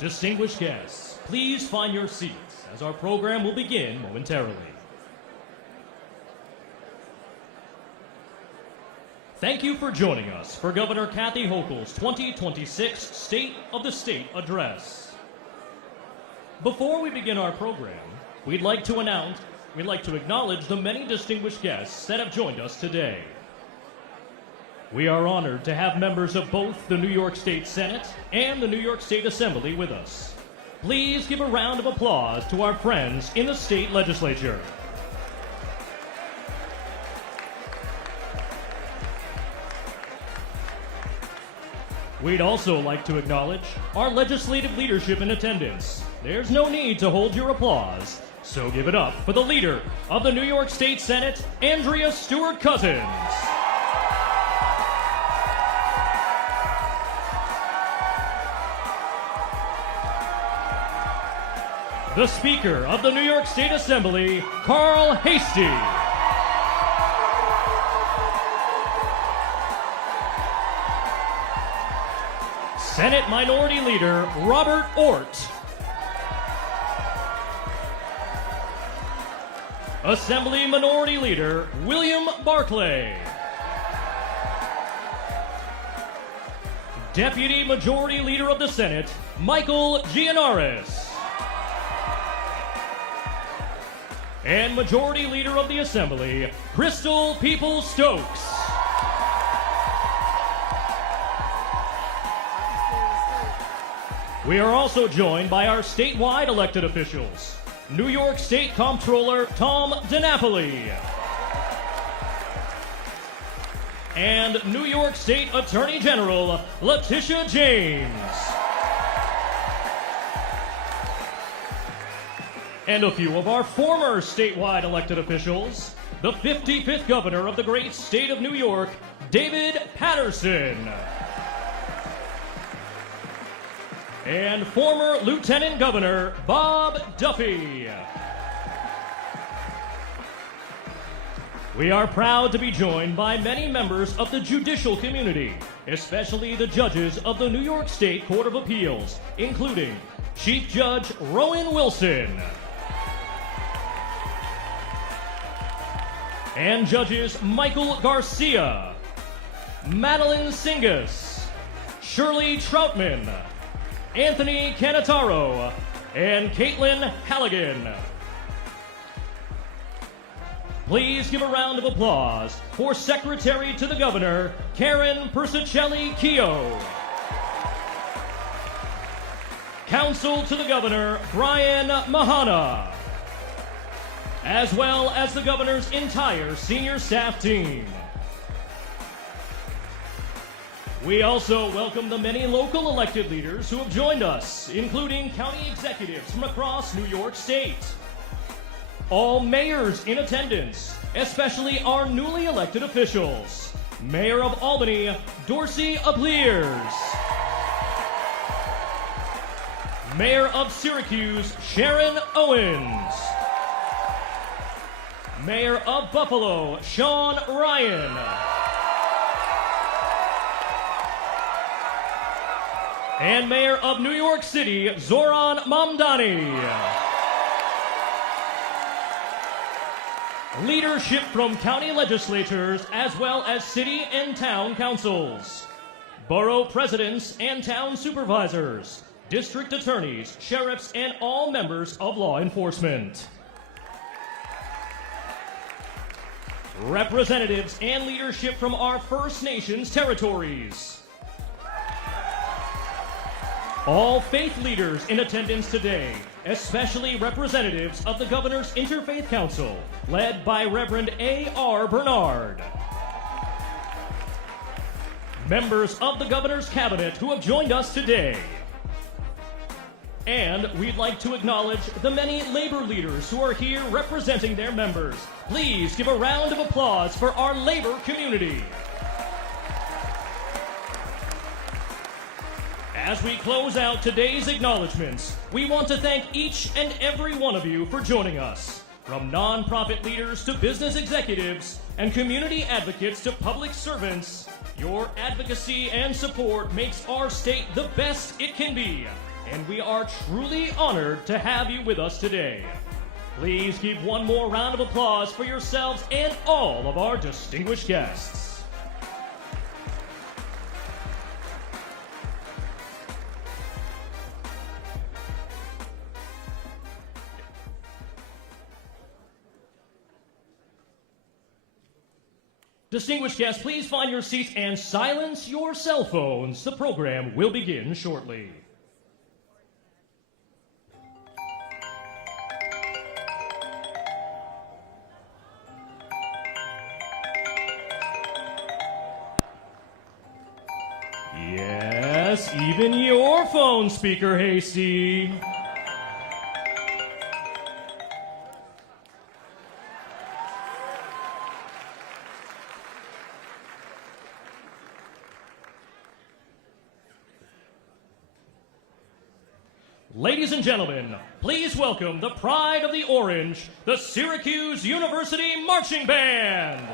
Distinguished guests, please find your seats as our program will begin momentarily. Thank you for joining us for Governor Kathy Hochul's 2026 State of the State Address. Before we begin our program, we'd like to acknowledge the many distinguished guests that have joined us today. We are honored to have members of both the New York State Senate and the New York State Assembly with us. Please give a round of applause to our friends in the state legislature. We'd also like to acknowledge our legislative leadership in attendance. There's no need to hold your applause, so give it up for the leader of the New York State Senate, Andrea Stewart-Cousins. The Speaker of the New York State Assembly, Carl Hastie. Senate Minority Leader, Robert Ort. Assembly Minority Leader, William Barclay. Deputy Majority Leader of the Senate, Michael Gianaris. And Majority Leader of the Assembly, Crystal Peoples-Stokes. We are also joined by our statewide elected officials, New York State Comptroller Tom DiNapoli and New York State Attorney General Letitia James. And a few of our former statewide elected officials, the 55th Governor of the great state of New York, David Paterson, and former Lieutenant Governor Bob Duffy. We are proud to be joined by many members of the judicial community, especially the judges of the New York State Court of Appeals, including Chief Judge Rowan Wilson, and Judges Michael Garcia, Madeline Singas, Shirley Troutman, Anthony Canataro, and Caitlin Halligan. Please give a round of applause for Secretary to the Governor, Karen Persicelli-Keogh. Counsel to the Governor, Brian Mahana, as well as the Governor's entire senior staff team. We also welcome the many local elected leaders who have joined us, including county executives from across New York State. All mayors in attendance, especially our newly elected officials. Mayor of Albany, Dorsey Apliers. Mayor of Syracuse, Sharon Owens. Mayor of Buffalo, Sean Ryan. And Mayor of New York City, Zoran Mamdani. Leadership from county legislatures as well as city and town councils. Borough presidents and town supervisors. District attorneys, sheriffs, and all members of law enforcement. Representatives and leadership from our First Nations territories. All faith leaders in attendance today, especially representatives of the Governor's Interfaith Council, led by Reverend A.R. Bernard. Members of the Governor's Cabinet who have joined us today. And we'd like to acknowledge the many labor leaders who are here representing their members. Please give a round of applause for our labor community. As we close out today's acknowledgments, we want to thank each and every one of you for joining us. From nonprofit leaders to business executives and community advocates to public servants, your advocacy and support makes our state the best it can be. and we are truly honored to have you with us today. Please keep one more round of applause for yourselves and all of our distinguished guests. Distinguished guests, please find your seats and silence your cell phones. The program will begin shortly. Yes, even your phone speaker, Hasty. Ladies and gentlemen, please welcome the pride of the Orange, the Syracuse University Marching Band.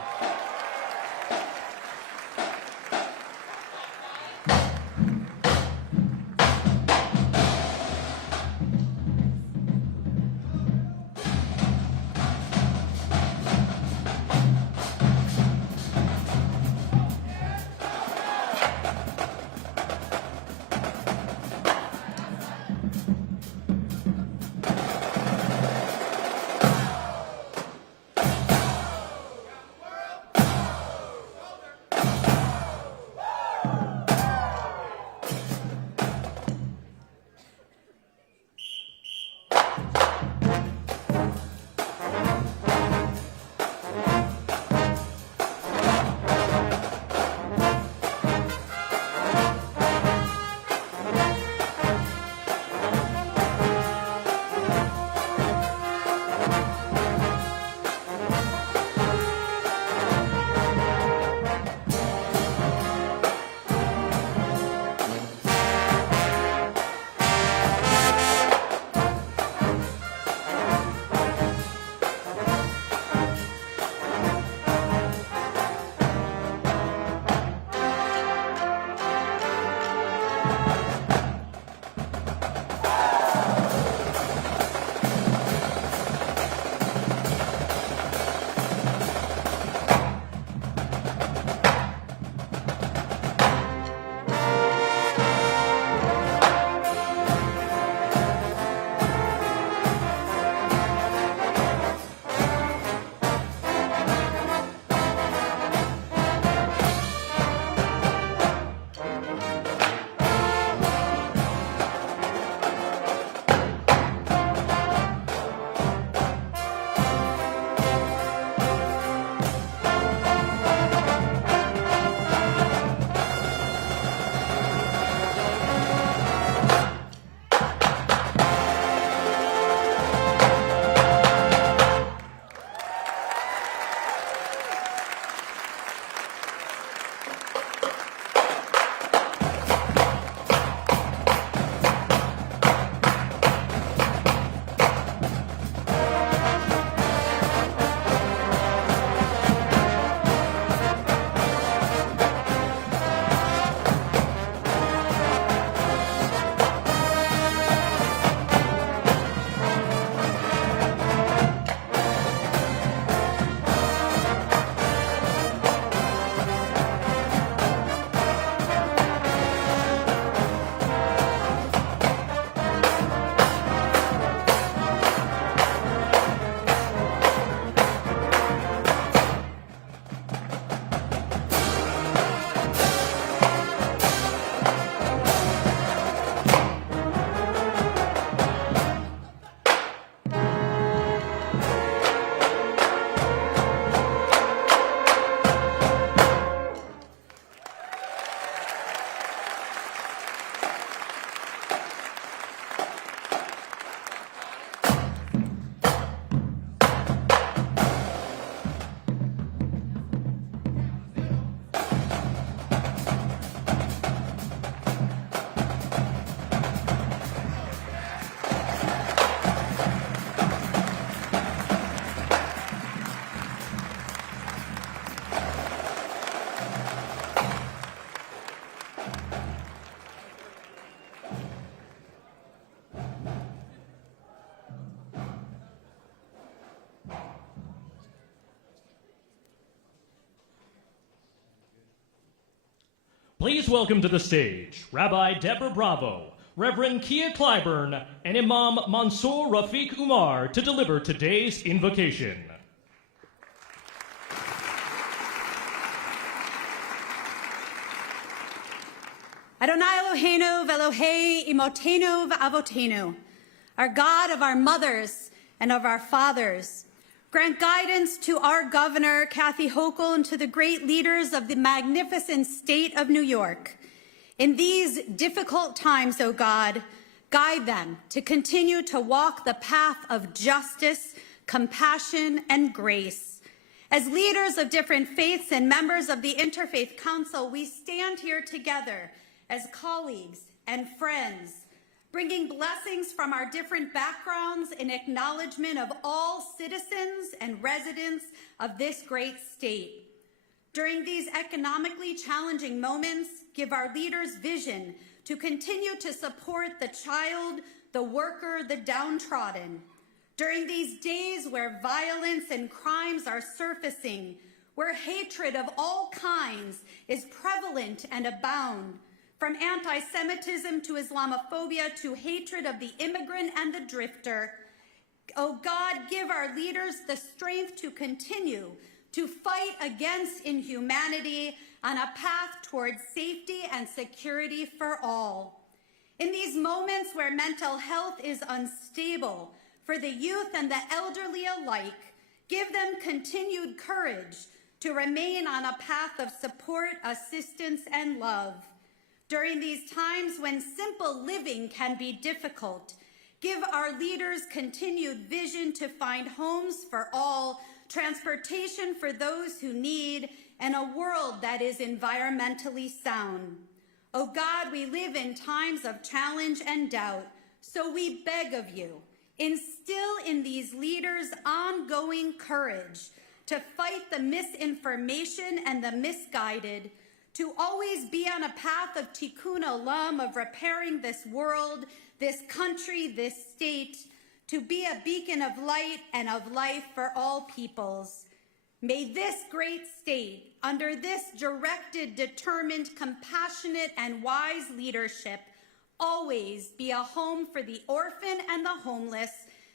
Please welcome to the stage Rabbi Deborah Bravo, Reverend Kia Clyburn, and Imam Mansour Rafiq Umar to deliver today's invocation. Adonai Eloheinu v'Elohei imotenu v'avotenu, our God of our mothers and of our fathers, grant guidance to our governor, Kathy Hochul, and to the great leaders of the magnificent state of New York. In these difficult times, O God, guide them to continue to walk the path of justice, compassion, and grace. As leaders of different faiths and members of the Interfaith Council, we stand here together as colleagues and friends, bringing blessings from our different backgrounds in acknowledgement of all citizens and residents of this great state. During these economically challenging moments, give our leaders vision to continue to support the child, the worker, the downtrodden. During these days where violence and crimes are surfacing, where hatred of all kinds is prevalent and abound, from anti-Semitism to Islamophobia to hatred of the immigrant and the drifter, oh God, give our leaders the strength to continue to fight against inhumanity on a path towards safety and security for all. In these moments where mental health is unstable for the youth and the elderly alike, give them continued courage to remain on a path of support, assistance, and love. During these times when simple living can be difficult, give our leaders continued vision to find homes for all, transportation for those who need, and a world that is environmentally sound. Oh God, we live in times of challenge and doubt, so we beg of you, instill in these leaders ongoing courage to fight the misinformation and the misguided, to always be on a path of tikkun olam, of repairing this world, this country, this state, to be a beacon of light and of life for all peoples. May this great state, under this directed, determined, compassionate, and wise leadership, always be a home for the orphan and the homeless,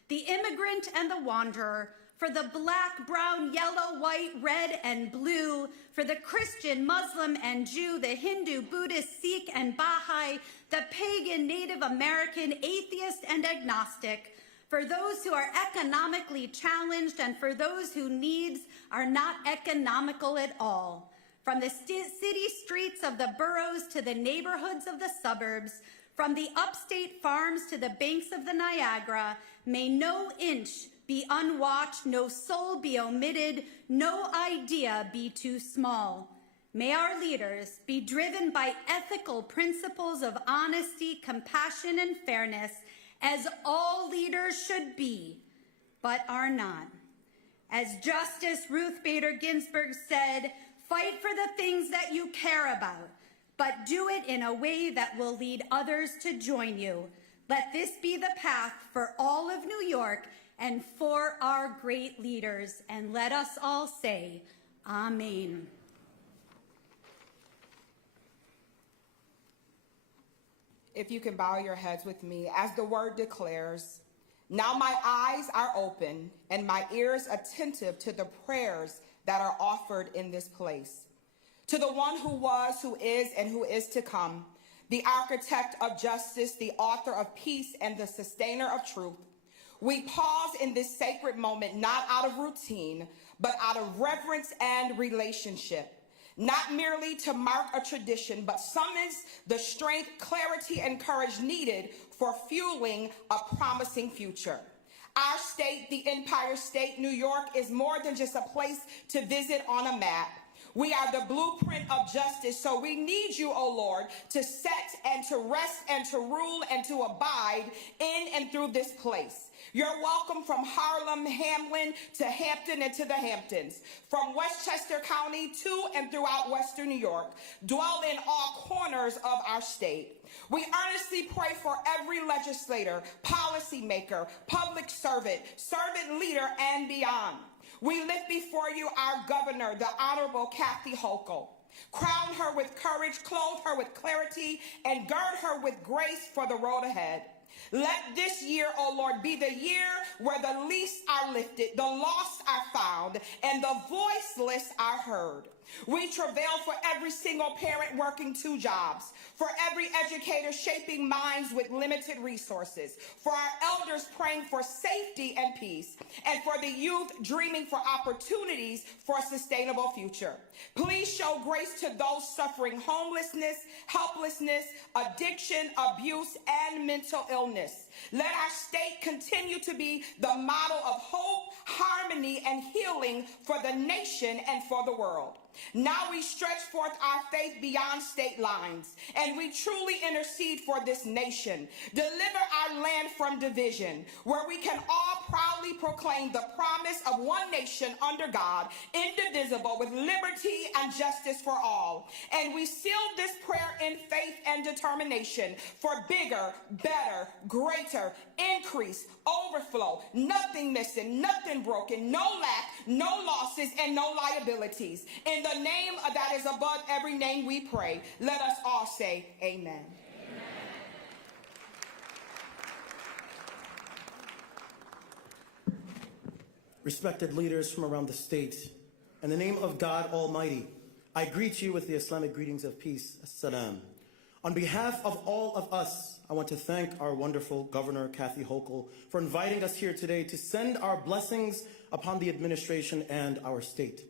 the immigrant and the wanderer, for the black, brown, yellow, white, red, and blue, for the Christian, Muslim, and Jew, the Hindu, Buddhist, Sikh, and Baha'i, the pagan, Native American, atheist, and agnostic, for those who are economically challenged and for those whose needs are not economical at all. From the city streets of the boroughs to the neighborhoods of the suburbs, from the upstate farms to the banks of the Niagara, may no inch be unwatched, no soul be omitted, no idea be too small. May our leaders be driven by ethical principles of honesty, compassion, and fairness, as all leaders should be, but are not. As Justice Ruth Bader Ginsburg said, fight for the things that you care about, but do it in a way that will lead others to join you. Let this be the path for all of New York and for our great leaders, and let us all say, Amen. If you can bow your heads with me, as the word declares, now my eyes are open and my ears attentive to the prayers that are offered in this place. To the one who was, who is, and who is to come, the architect of justice, the author of peace, and the sustainer of truth, we pause in this sacred moment, not out of routine, but out of reverence and relationship. Not merely to mark a tradition, but summons the strength, clarity, and courage needed for fueling a promising future. Our state, the Empire State, New York, is more than just a place to visit on a map. We are the blueprint of justice, so we need you, O Lord, to set and to rest and to rule and to abide in and through this place. You're welcome from Harlem, Hamlin, to Hampton and to the Hamptons, from Westchester County to and throughout Western New York. Dwell in all corners of our state. We earnestly pray for every legislator, policymaker, public servant, servant leader, and beyond. We lift before you our governor, the Honorable Kathy Hochul. Crown her with courage, clothe her with clarity, and gird her with grace for the road ahead. Let this year, O Lord, be the year where the least are lifted, the lost are found, and the voiceless are heard. We travail for every single parent working 2 jobs, for every educator shaping minds with limited resources, for our elders praying for safety and peace, and for the youth dreaming for opportunities for a sustainable future. Please show grace to those suffering homelessness, helplessness, addiction, abuse, and mental illness. Let our state continue to be the model of hope, harmony, and healing for the nation and for the world. Now we stretch forth our faith beyond state lines, and we truly intercede for this nation. Deliver our land from division, where we can all proudly proclaim the promise of one nation under God, indivisible, with liberty and justice for all. And we seal this prayer in faith and determination for bigger, better, greater, increase, overflow, nothing missing, nothing broken, no lack, no losses, and no liabilities. In the name that is above every name we pray. Let us all say amen. Respected leaders from around the state, in the name of God Almighty, I greet you with the Islamic greetings of peace. Assalam. On behalf of all of us, I want to thank our wonderful Governor Kathy Hochul for inviting us here today to send our blessings upon the administration and our state.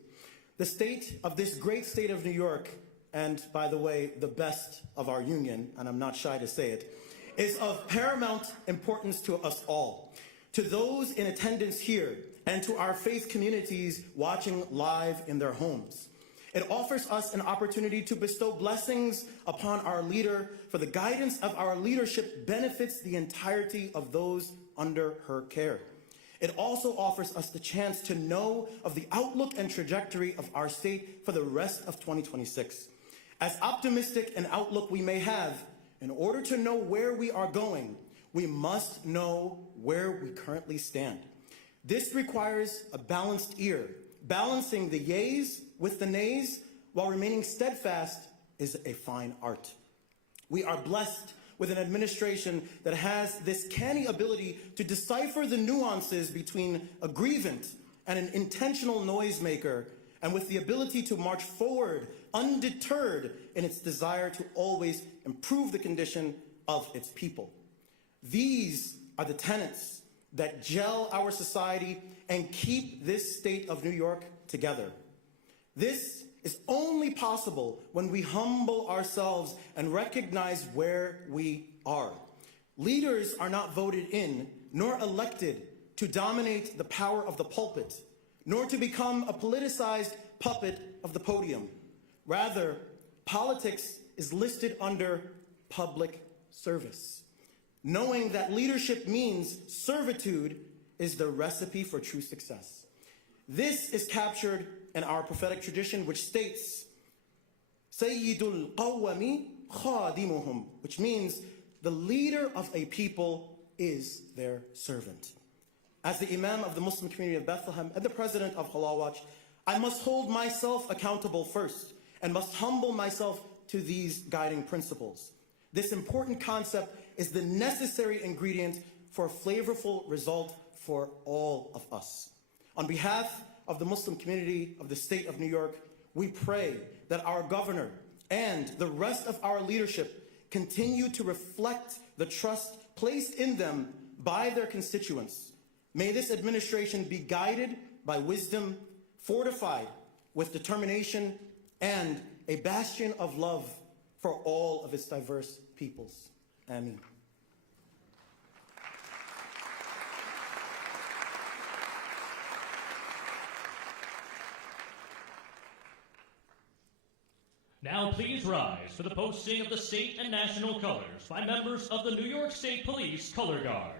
The state of this great state of New York, and by the way, the best of our union, and I'm not shy to say it, is of paramount importance to us all. To those in attendance here, and to our faith communities watching live in their homes. It offers us an opportunity to bestow blessings upon our leader, for the guidance of our leadership benefits the entirety of those under her care. It also offers us the chance to know of the outlook and trajectory of our state for the rest of 2026. As optimistic an outlook we may have, in order to know where we are going, we must know where we currently stand. This requires a balanced ear. Balancing the yays with the nays while remaining steadfast is a fine art. We are blessed with an administration that has this canny ability to decipher the nuances between a grievant and an intentional noisemaker, and with the ability to march forward undeterred in its desire to always improve the condition of its people. These are the tenets that gel our society and keep this state of New York together. This is only possible when we humble ourselves and recognize where we are. Leaders are not voted in nor elected to dominate the power of the pulpit, nor to become a politicized puppet of the podium. Rather, politics is listed under public service. Knowing that leadership means servitude is the recipe for true success. This is captured in our prophetic tradition, which states, Sayyidul Qawwami Khadimuhum, which means the leader of a people is their servant. As the Imam of the Muslim community of Bethlehem and the president of Halal Watch, I must hold myself accountable first and must humble myself to these guiding principles. This important concept is the necessary ingredient for a flavorful result for all of us. On behalf of the Muslim community of the state of New York, we pray that our governor and the rest of our leadership continue to reflect the trust placed in them by their constituents. May this administration be guided by wisdom, fortified with determination, and a bastion of love for all of its diverse peoples. Ameen. Now please rise for the posting of the state and national colors by members of the New York State Police Color Guard.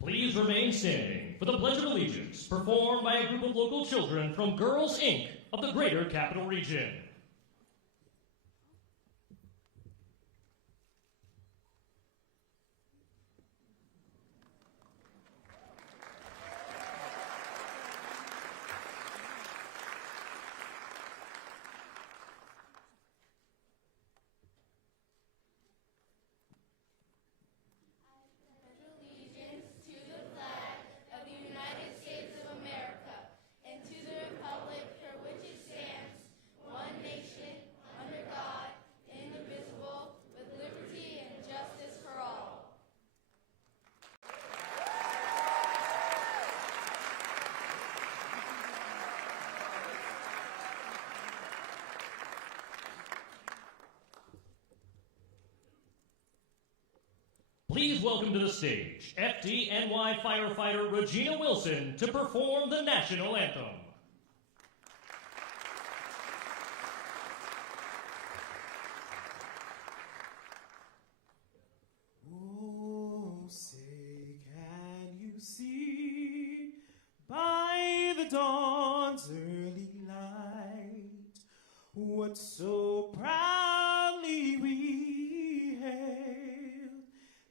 Please remain standing for the Pledge of Allegiance, performed by a group of local children from Girls, Inc. of the Greater Capital Region. Please welcome to the stage FDNY firefighter Regina Wilson to perform the national anthem. Oh, say can you see by the dawn's early light what so proudly we hailed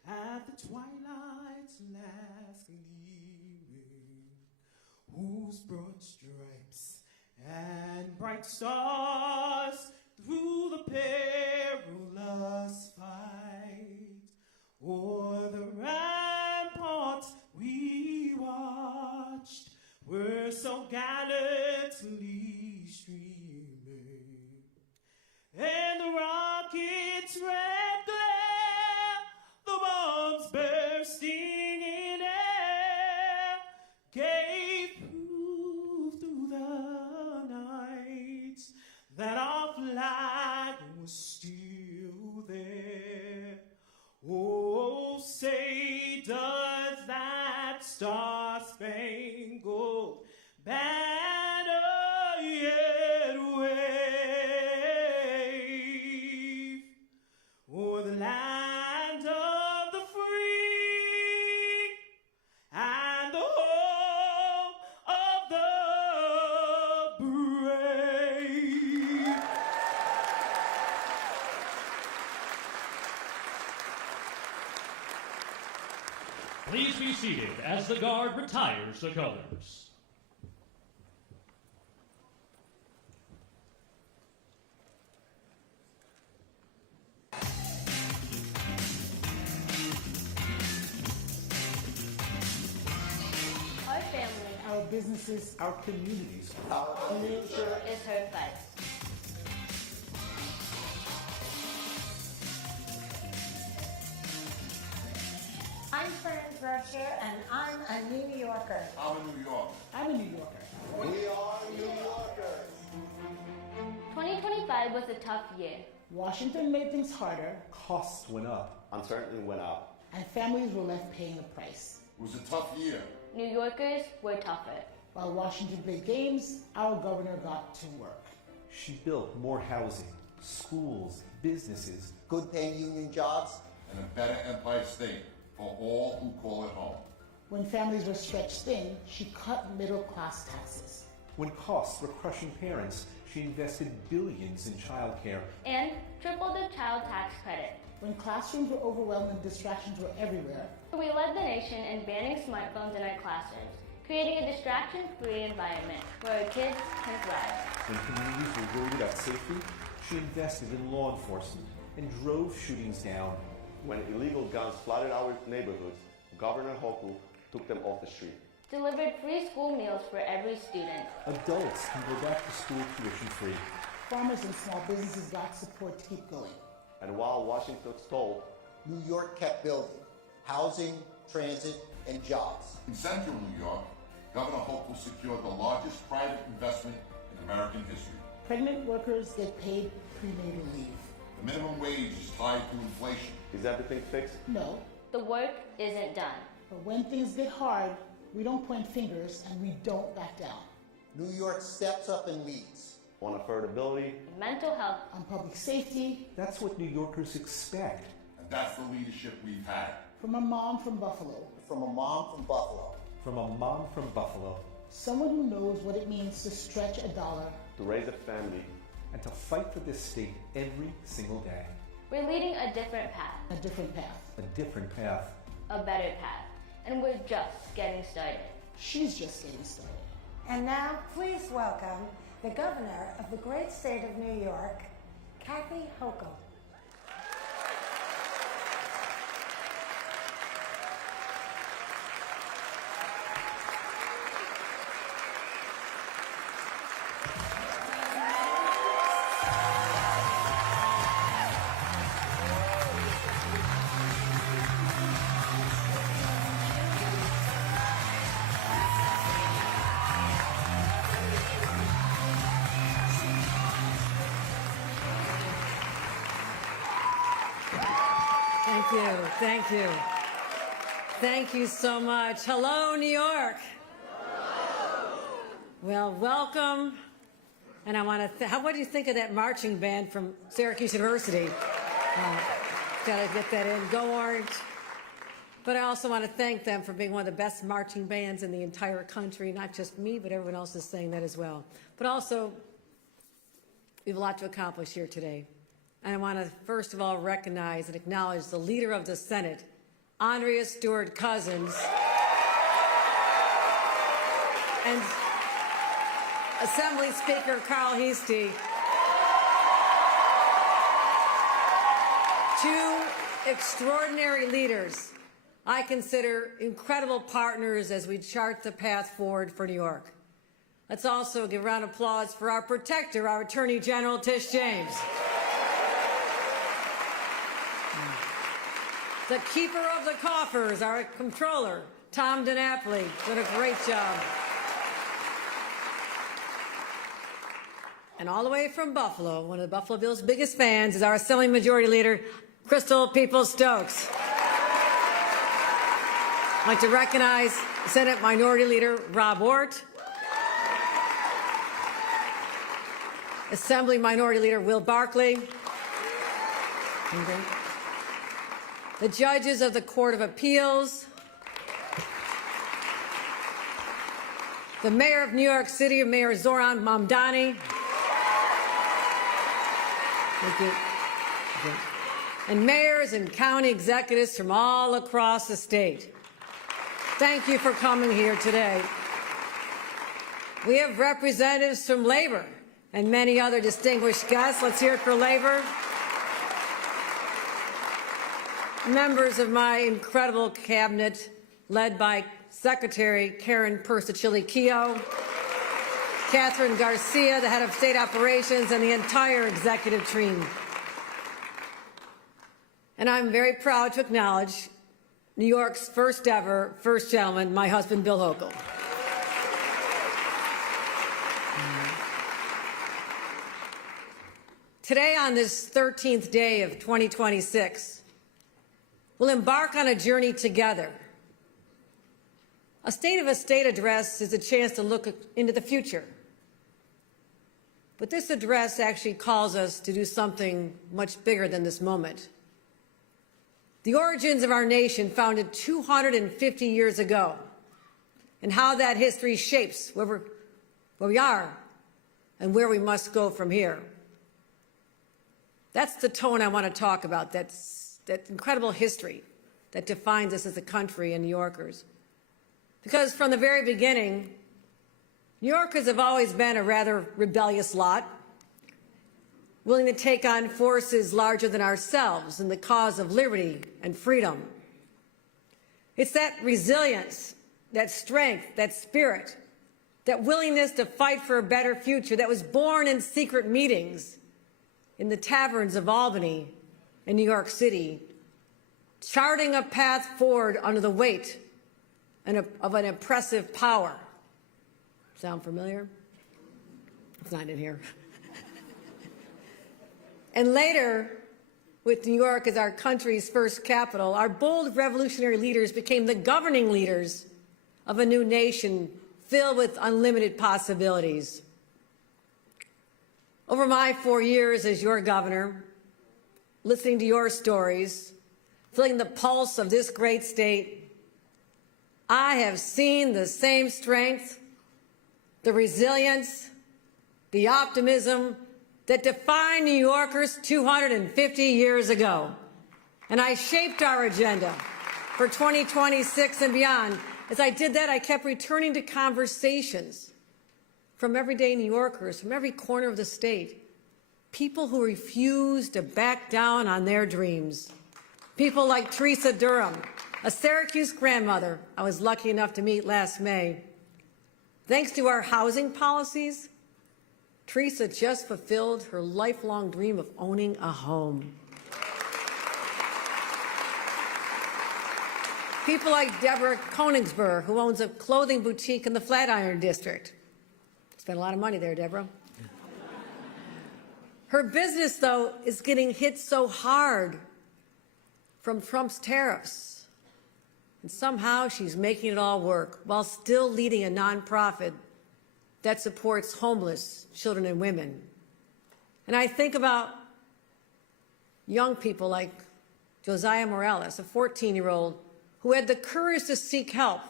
at the twilight's last gleaming, whose broad stripes and bright stars through the perilous fight o'er the ramparts we watched were so gallantly streaming, and the rocket's red glare, the bombs bursting in air, gave proof through the night that our flag was still there. Oh, say does that star-spangled banner yet wave o'er the land of the free and the home of the brave? Please be seated as the Guard retires the colors. Our family, Our businesses, our communities. our future is her fight. I'm Fern Drescher, and I'm a New Yorker. I'm a New Yorker. I'm a New Yorker. We are New Yorkers. 2025 was a tough year. Washington made things harder, Costs went up. Uncertainty went up. and families were left paying the price. It was a tough year. New Yorkers were tougher. While Washington played games, our governor got to work. She built more housing, schools, businesses. good paying union jobs. And a better Empire State for all who call it home. When families were stretched thin, she cut middle-class taxes. When costs were crushing parents, she invested billions in childcare. And tripled the child tax credit. When classrooms were overwhelmed and distractions were everywhere, We led the nation in banning smartphones in our classrooms, creating a distraction-free environment where our kids can thrive. When communities were worried about safety, she invested in law enforcement and drove shootings down. When illegal guns flooded our neighborhoods, Governor Hochul took them off the street. Delivered free school meals for every student. Adults can go back to school tuition-free. farmers and small businesses got support to keep going. And while Washington stalled, New York kept building housing, transit, and jobs. In central New York, Governor Hochul secured the largest private investment in American history. Pregnant workers get paid prenatal leave. The minimum wage is tied to inflation. is everything fixed? No, The work isn't done. but when things get hard, we don't point fingers and we don't back down. New York steps up and leads. On affordability, Mental health, On public safety, That's what New Yorkers expect. And that's the leadership we've had. from a mom from Buffalo. From a mom from Buffalo. from a mom from Buffalo, someone who knows what it means to stretch a dollar, to raise a family, and to fight for this state every single day. We're leading a different path, a different path. A different path. a better path, and we're just getting started. She's just getting started. And now, please welcome the governor of the great state of New York, Kathy Hochul. Thank you, thank you. Thank you so much. Hello, New York. Well, welcome. And I want to, what do you think of that marching band from Syracuse University? Gotta get that in, go Orange. But I also want to thank them for being one of the best marching bands in the entire country. Not just me, but everyone else is saying that as well. But also, we have a lot to accomplish here today. And I want to first of all recognize and acknowledge the leader of the Senate, Andrea Stewart Cousins, and Assembly Speaker Carl Heastie, two extraordinary leaders I consider incredible partners as we chart the path forward for New York. Let's also give a round of applause for our protector, our Attorney General, Tish James. The keeper of the coffers, our comptroller, Tom DiNapoli, did a great job. And all the way from Buffalo, one of the Buffalo Bill's biggest fans is our Assembly Majority Leader, Crystal Peoples-Stokes. I'd like to recognize Senate Minority Leader Rob Ortt, Assembly Minority Leader Will Barkley, the judges of the Court of Appeals, the Mayor of New York City, Mayor Zoran Mamdani, and mayors and county executives from all across the state. Thank you for coming here today. We have representatives from Labor and many other distinguished guests. Let's hear it for Labor. Members of my incredible cabinet, led by Secretary Karen Persicilli-Keough, Catherine Garcia, the head of state operations, and the entire executive team. And I'm very proud to acknowledge New York's first ever First Gentleman, my husband, Bill Hochul. Today, on this 13th day of 2026, we'll embark on a journey together. A State of a State address is a chance to look into the future. But this address actually calls us to do something much bigger than this moment. The origins of our nation, founded 250 years ago, and how that history shapes where we are and where we must go from here. That's the tone I want to talk about, that incredible history that defines us as a country and New Yorkers. Because from the very beginning, New Yorkers have always been a rather rebellious lot, willing to take on forces larger than ourselves in the cause of liberty and freedom. It's that resilience, that strength, that spirit, that willingness to fight for a better future that was born in secret meetings in the taverns of Albany in New York City, charting a path forward under the weight of an oppressive power. Sound familiar? It's not in here. And later, with New York as our country's first capital, our bold revolutionary leaders became the governing leaders of a new nation filled with unlimited possibilities. Over my 4 years as your governor, listening to your stories, feeling the pulse of this great state, I have seen the same strength, the resilience, the optimism that defined New Yorkers 250 years ago. And I shaped our agenda for 2026 and beyond. As I did that, I kept returning to conversations from everyday New Yorkers, from every corner of the state, people who refuse to back down on their dreams. People like Teresa Durham, a Syracuse grandmother I was lucky enough to meet last May. Thanks to our housing policies, Teresa just fulfilled her lifelong dream of owning a home. People like Deborah Koenigsberg, who owns a clothing boutique in the Flatiron District. Spent a lot of money there, Deborah. Her business, though, is getting hit so hard from Trump's tariffs. And somehow she's making it all work while still leading a nonprofit that supports homeless children and women. And I think about young people like Josiah Morales, a 14-year-old who had the courage to seek help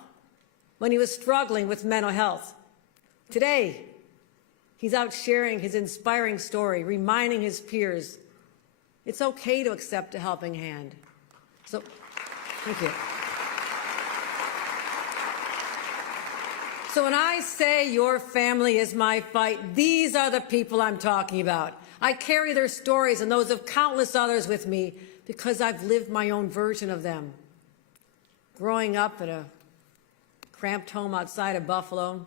when he was struggling with mental health. Today, he's out sharing his inspiring story, reminding his peers it's okay to accept a helping hand. So, thank you. So when I say your family is my fight, these are the people I'm talking about. I carry their stories and those of countless others with me because I've lived my own version of them. Growing up in a cramped home outside of Buffalo,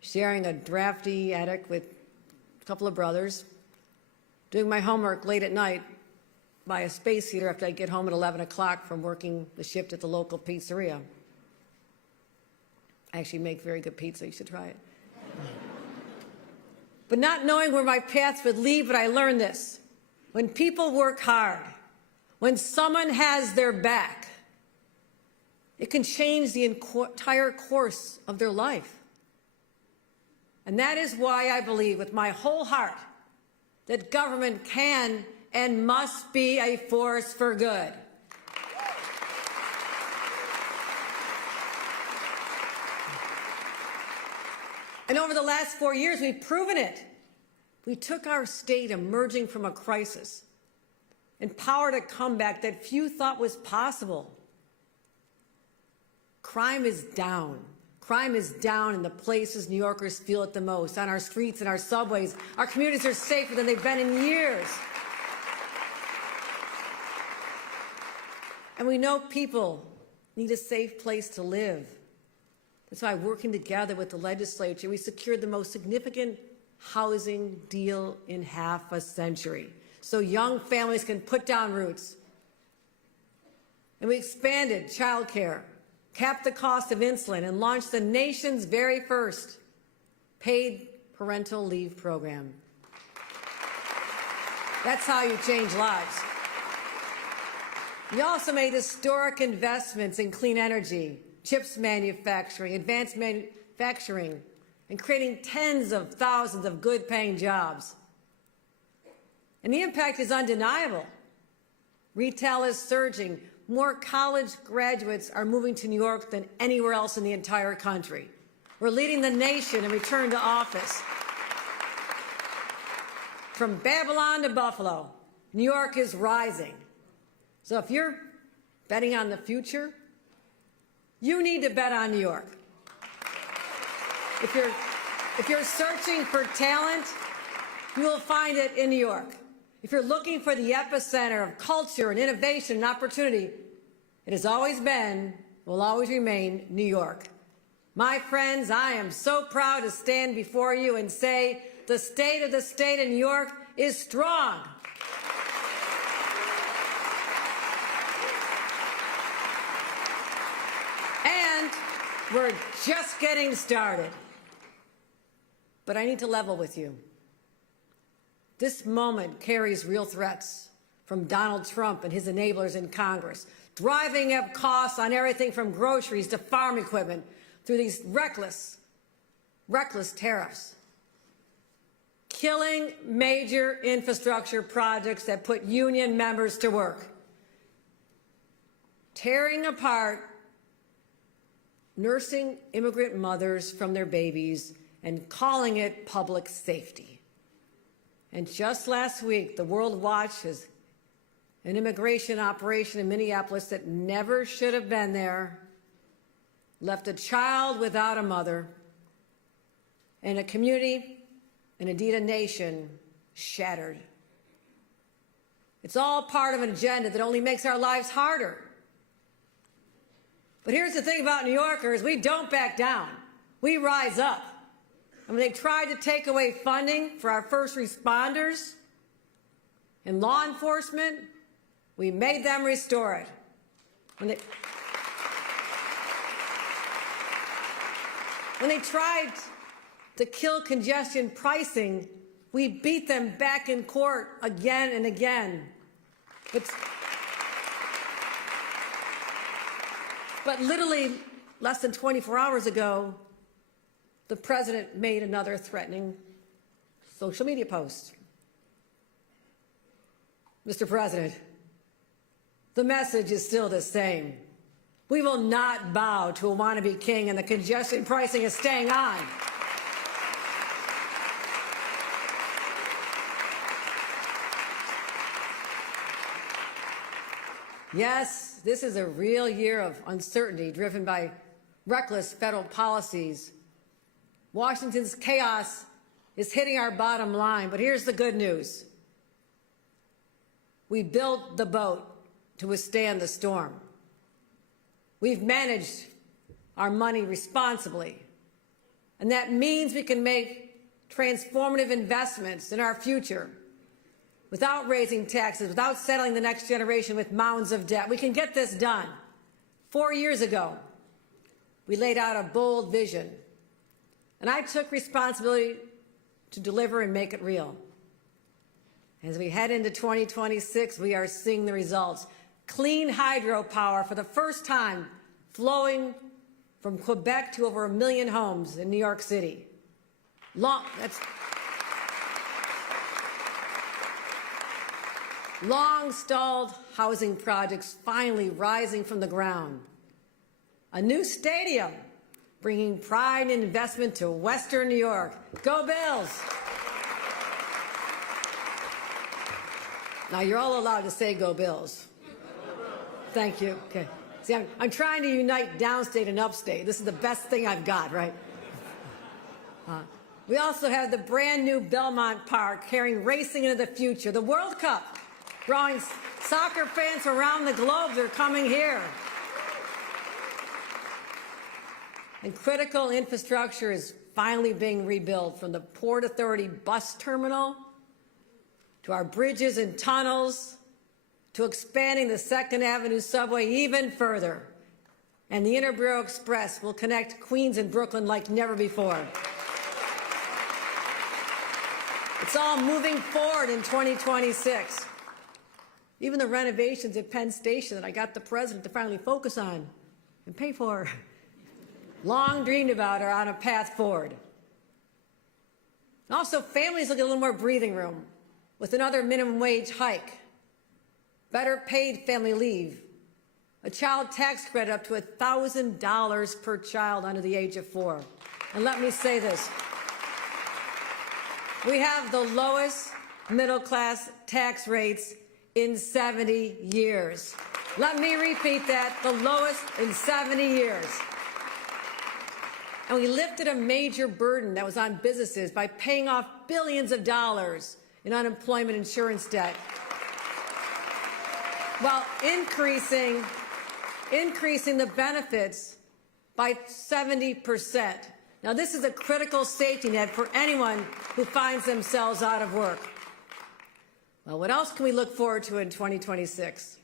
sharing a drafty attic with a couple of brothers, doing my homework late at night by a space heater after I'd get home at 11 o'clock from working the shift at the local pizzeria. I actually make very good pizza. You should try it. But not knowing where my paths would lead, but I learned this. When people work hard, when someone has their back, it can change the entire course of their life. And that is why I believe with my whole heart that government can and must be a force for good. And over the last 4 years, we've proven it. We took our state emerging from a crisis and powered a comeback that few thought was possible. Crime is down. Crime is down in the places New Yorkers feel it the most, on our streets and our subways. Our communities are safer than they've been in years. And we know people need a safe place to live. That's why, working together with the legislature, we secured the most significant housing deal in half a century, so young families can put down roots. And we expanded childcare, capped the cost of insulin, and launched the nation's very first paid parental leave program. That's how you change lives. We also made historic investments in clean energy, chips manufacturing, advanced manufacturing, and creating tens of thousands of good-paying jobs. And the impact is undeniable. Retail is surging. More college graduates are moving to New York than anywhere else in the entire country. We're leading the nation in return to office. From Babylon to Buffalo, New York is rising. So if you're betting on the future, you need to bet on New York. If you're searching for talent, you will find it in New York. If you're looking for the epicenter of culture and innovation and opportunity, it has always been, will always remain, New York. My friends, I am so proud to stand before you and say the state of New York is strong. And we're just getting started. But I need to level with you. This moment carries real threats from Donald Trump and his enablers in Congress, driving up costs on everything from groceries to farm equipment through these reckless tariffs, killing major infrastructure projects that put union members to work, tearing apart nursing immigrant mothers from their babies and calling it public safety. And just last week, the World Watch has an immigration operation in Minneapolis that never should have been there, left a child without a mother, and a community, and indeed a nation, shattered. It's all part of an agenda that only makes our lives harder. But here's the thing about New Yorkers, we don't back down. We rise up. And when they tried to take away funding for our first responders and law enforcement, we made them restore it. When they tried to kill congestion pricing, we beat them back in court again and again. But literally less than 24 hours ago, the president made another threatening social media post. Mr. President, the message is still the same. We will not bow to a wannabe king, and the congestion pricing is staying on. Yes, this is a real year of uncertainty driven by reckless federal policies. Washington's chaos is hitting our bottom line, but here's the good news. We built the boat to withstand the storm. We've managed our money responsibly, and that means we can make transformative investments in our future without raising taxes, without settling the next generation with mounds of debt. We can get this done. 4 years ago, we laid out a bold vision, and I took responsibility to deliver and make it real. As we head into 2026, we are seeing the results. Clean hydropower for the first time flowing from Quebec to over 1 million homes in New York City. Long-stalled housing projects finally rising from the ground. A new stadium bringing pride and investment to Western New York. Go Bills! Now, you're all allowed to say go Bills. Thank you. Okay. See, I'm trying to unite downstate and upstate. This is the best thing I've got, right? We also have the brand new Belmont Park carrying racing into the future. The World Cup, drawing soccer fans around the globe. They're coming here. And critical infrastructure is finally being rebuilt, from the Port Authority bus terminal to our bridges and tunnels, to expanding the 2nd Avenue subway even further. And the Interborough Express will connect Queens and Brooklyn like never before. It's all moving forward in 2026. Even the renovations at Penn Station that I got the president to finally focus on and pay for, long dreamed about, are on a path forward. Also, families look at a little more breathing room with another minimum wage hike, better paid family leave, a child tax credit up to $1,000 per child under the age of 4. And let me say this. We have the lowest middle-class tax rates in 70 years. Let me repeat that, the lowest in 70 years. And we lifted a major burden that was on businesses by paying off billions of dollars in unemployment insurance debt, while increasing the benefits by 70%. Now, this is a critical safety net for anyone who finds themselves out of work. Well, what else can we look forward to in 2026?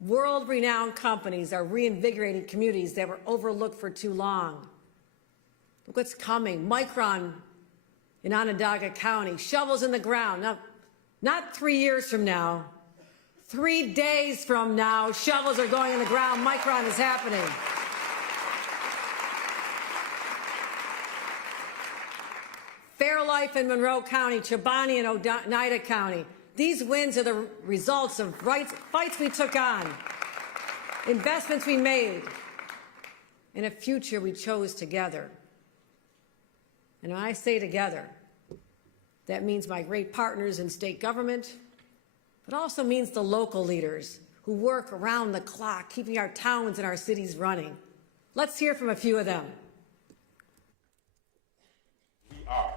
World-renowned companies are reinvigorating communities that were overlooked for too long. Look what's coming. Micron in Onondaga County, shovels in the ground. Now, not 3 years from now, 3 days from now, shovels are going in the ground. Micron is happening. Fairlife in Monroe County, Chobani in Oneida County. These wins are the results of fights we took on, investments we made, and a future we chose together. And when I say together, that means my great partners in state government, but also means the local leaders who work around the clock, keeping our towns and our cities running. Let's hear from a few of them. We are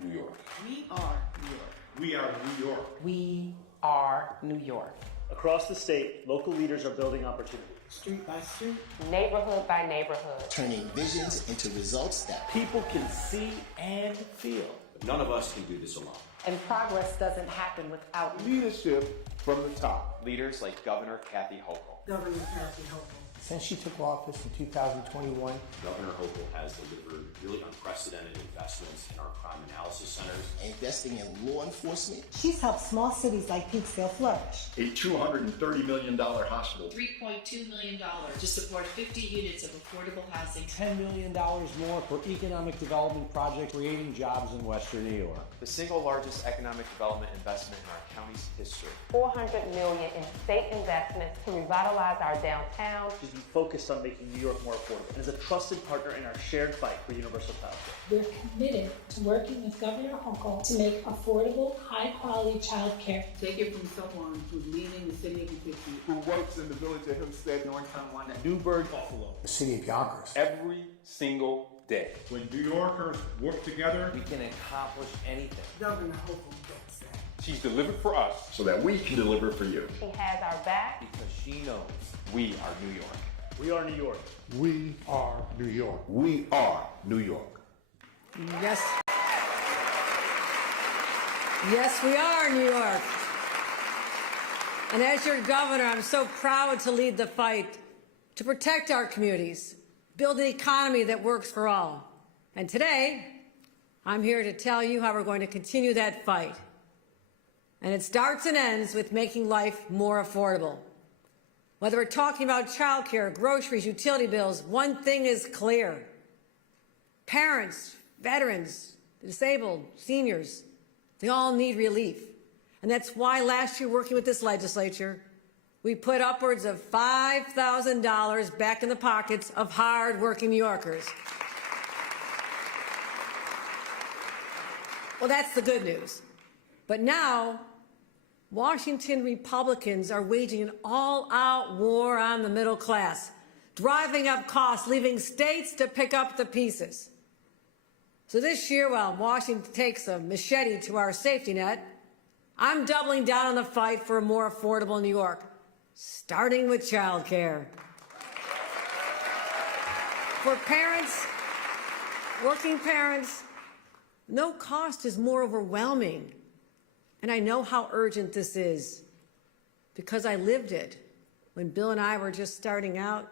New York. We are New York. We are New York. We are New York. Across the state, local leaders are building opportunity. Street by street, neighborhood by neighborhood, turning visions into results that people can see and feel. But none of us can do this alone. and progress doesn't happen without leadership from the top. Leaders like Governor Kathy Hochul. Governor Kathy Hochul. Since she took office in 2021, Governor Hochul has delivered really unprecedented investments in our crime analysis centers. Investing in law enforcement. She's helped small cities like Peekskill flourish. A $230 million hospital. $3.2 million to support 50 units of affordable housing. $10 million more for economic development projects creating jobs in Western New York. The single largest economic development investment in our county's history. $400 million in state investments to revitalize our downtown. She's been focused on making New York more affordable and is a trusted partner in our shared fight for universal childcare. We're committed to working with Governor Hochul to make affordable, high-quality childcare. Take it from someone who's leading the city of Poughkeepsie, who works in the village of Hempstead, Northtown, Newburgh, Buffalo, the city of Yonkers. Every single day. When New Yorkers work together, we can accomplish anything. Governor Hochul gets that. She's delivered for us so that we can deliver for you. She has our back because she knows we are New York. We are New York. We are New York. We are New York. Yes. Yes, we are New York. And as your governor, I'm so proud to lead the fight to protect our communities, build an economy that works for all. And today, I'm here to tell you how we're going to continue that fight. And it starts and ends with making life more affordable. Whether we're talking about childcare, groceries, utility bills, one thing is clear. Parents, veterans, disabled, seniors, they all need relief. And that's why last year, working with this legislature, we put upwards of $5,000 back in the pockets of hard-working New Yorkers. Well, that's the good news. But now, Washington Republicans are waging an all-out war on the middle class, driving up costs, leaving states to pick up the pieces. So this year, while Washington takes a machete to our safety net, I'm doubling down on the fight for a more affordable New York, starting with child care. For parents, working parents, no cost is more overwhelming. And I know how urgent this is because I lived it. When Bill and I were just starting out,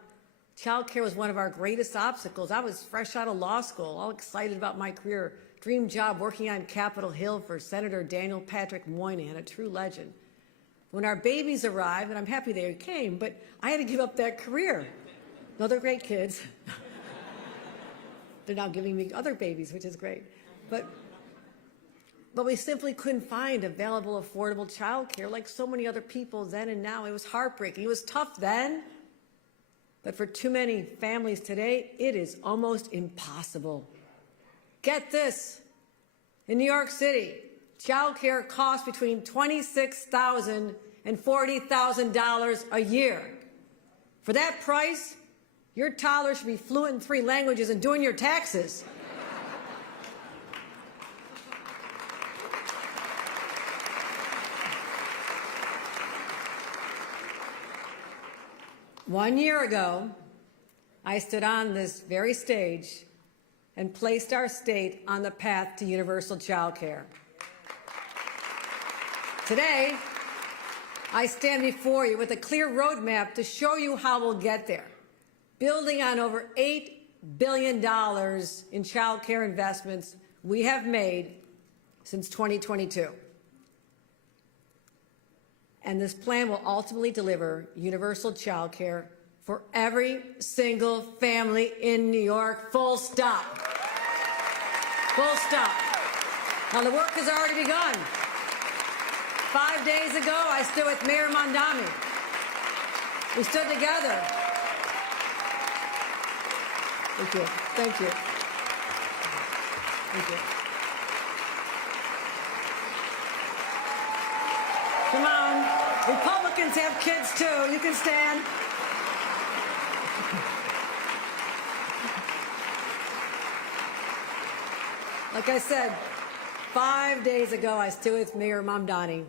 childcare was one of our greatest obstacles. I was fresh out of law school, all excited about my career, dream job working on Capitol Hill for Senator Daniel Patrick Moynihan, a true legend. When our babies arrived, and I'm happy they came, but I had to give up that career. No, they're great kids. They're now giving me other babies, which is great. But we simply couldn't find available, affordable childcare like so many other people then and now. It was heartbreaking. It was tough then, but for too many families today, it is almost impossible. Get this. In New York City, childcare costs between $26,000 and $40,000 a year. For that price, your toddler should be fluent in 3 languages and doing your taxes. One year ago, I stood on this very stage and placed our state on the path to universal child care. Today, I stand before you with a clear roadmap to show you how we'll get there, building on over $8 billion in child care investments we have made since 2022. And this plan will ultimately deliver universal child care for every single family in New York, full stop. Full stop. Now, the work has already begun. 5 days ago, I stood with Mayor Mondami. We stood together. Thank you. Thank you. Thank you. Come on. Republicans have kids too. You can stand. Like I said, 5 days ago, I stood with Mayor Mamdani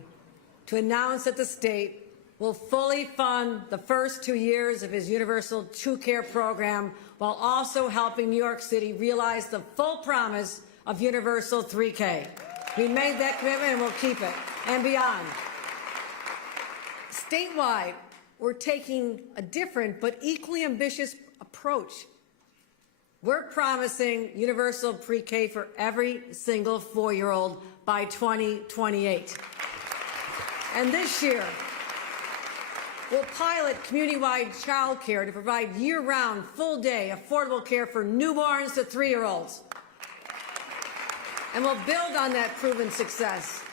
to announce that the state will fully fund the first 2 years of his Universal TrueCare program while also helping New York City realize the full promise of Universal 3K. We made that commitment and we'll keep it and beyond. Statewide, we're taking a different but equally ambitious approach. We're promising universal pre-K for every single 4-year-old by 2028. And this year, we'll pilot community-wide child care to provide year-round, full-day, affordable care for newborns to 3-year-olds. And we'll build on that proven success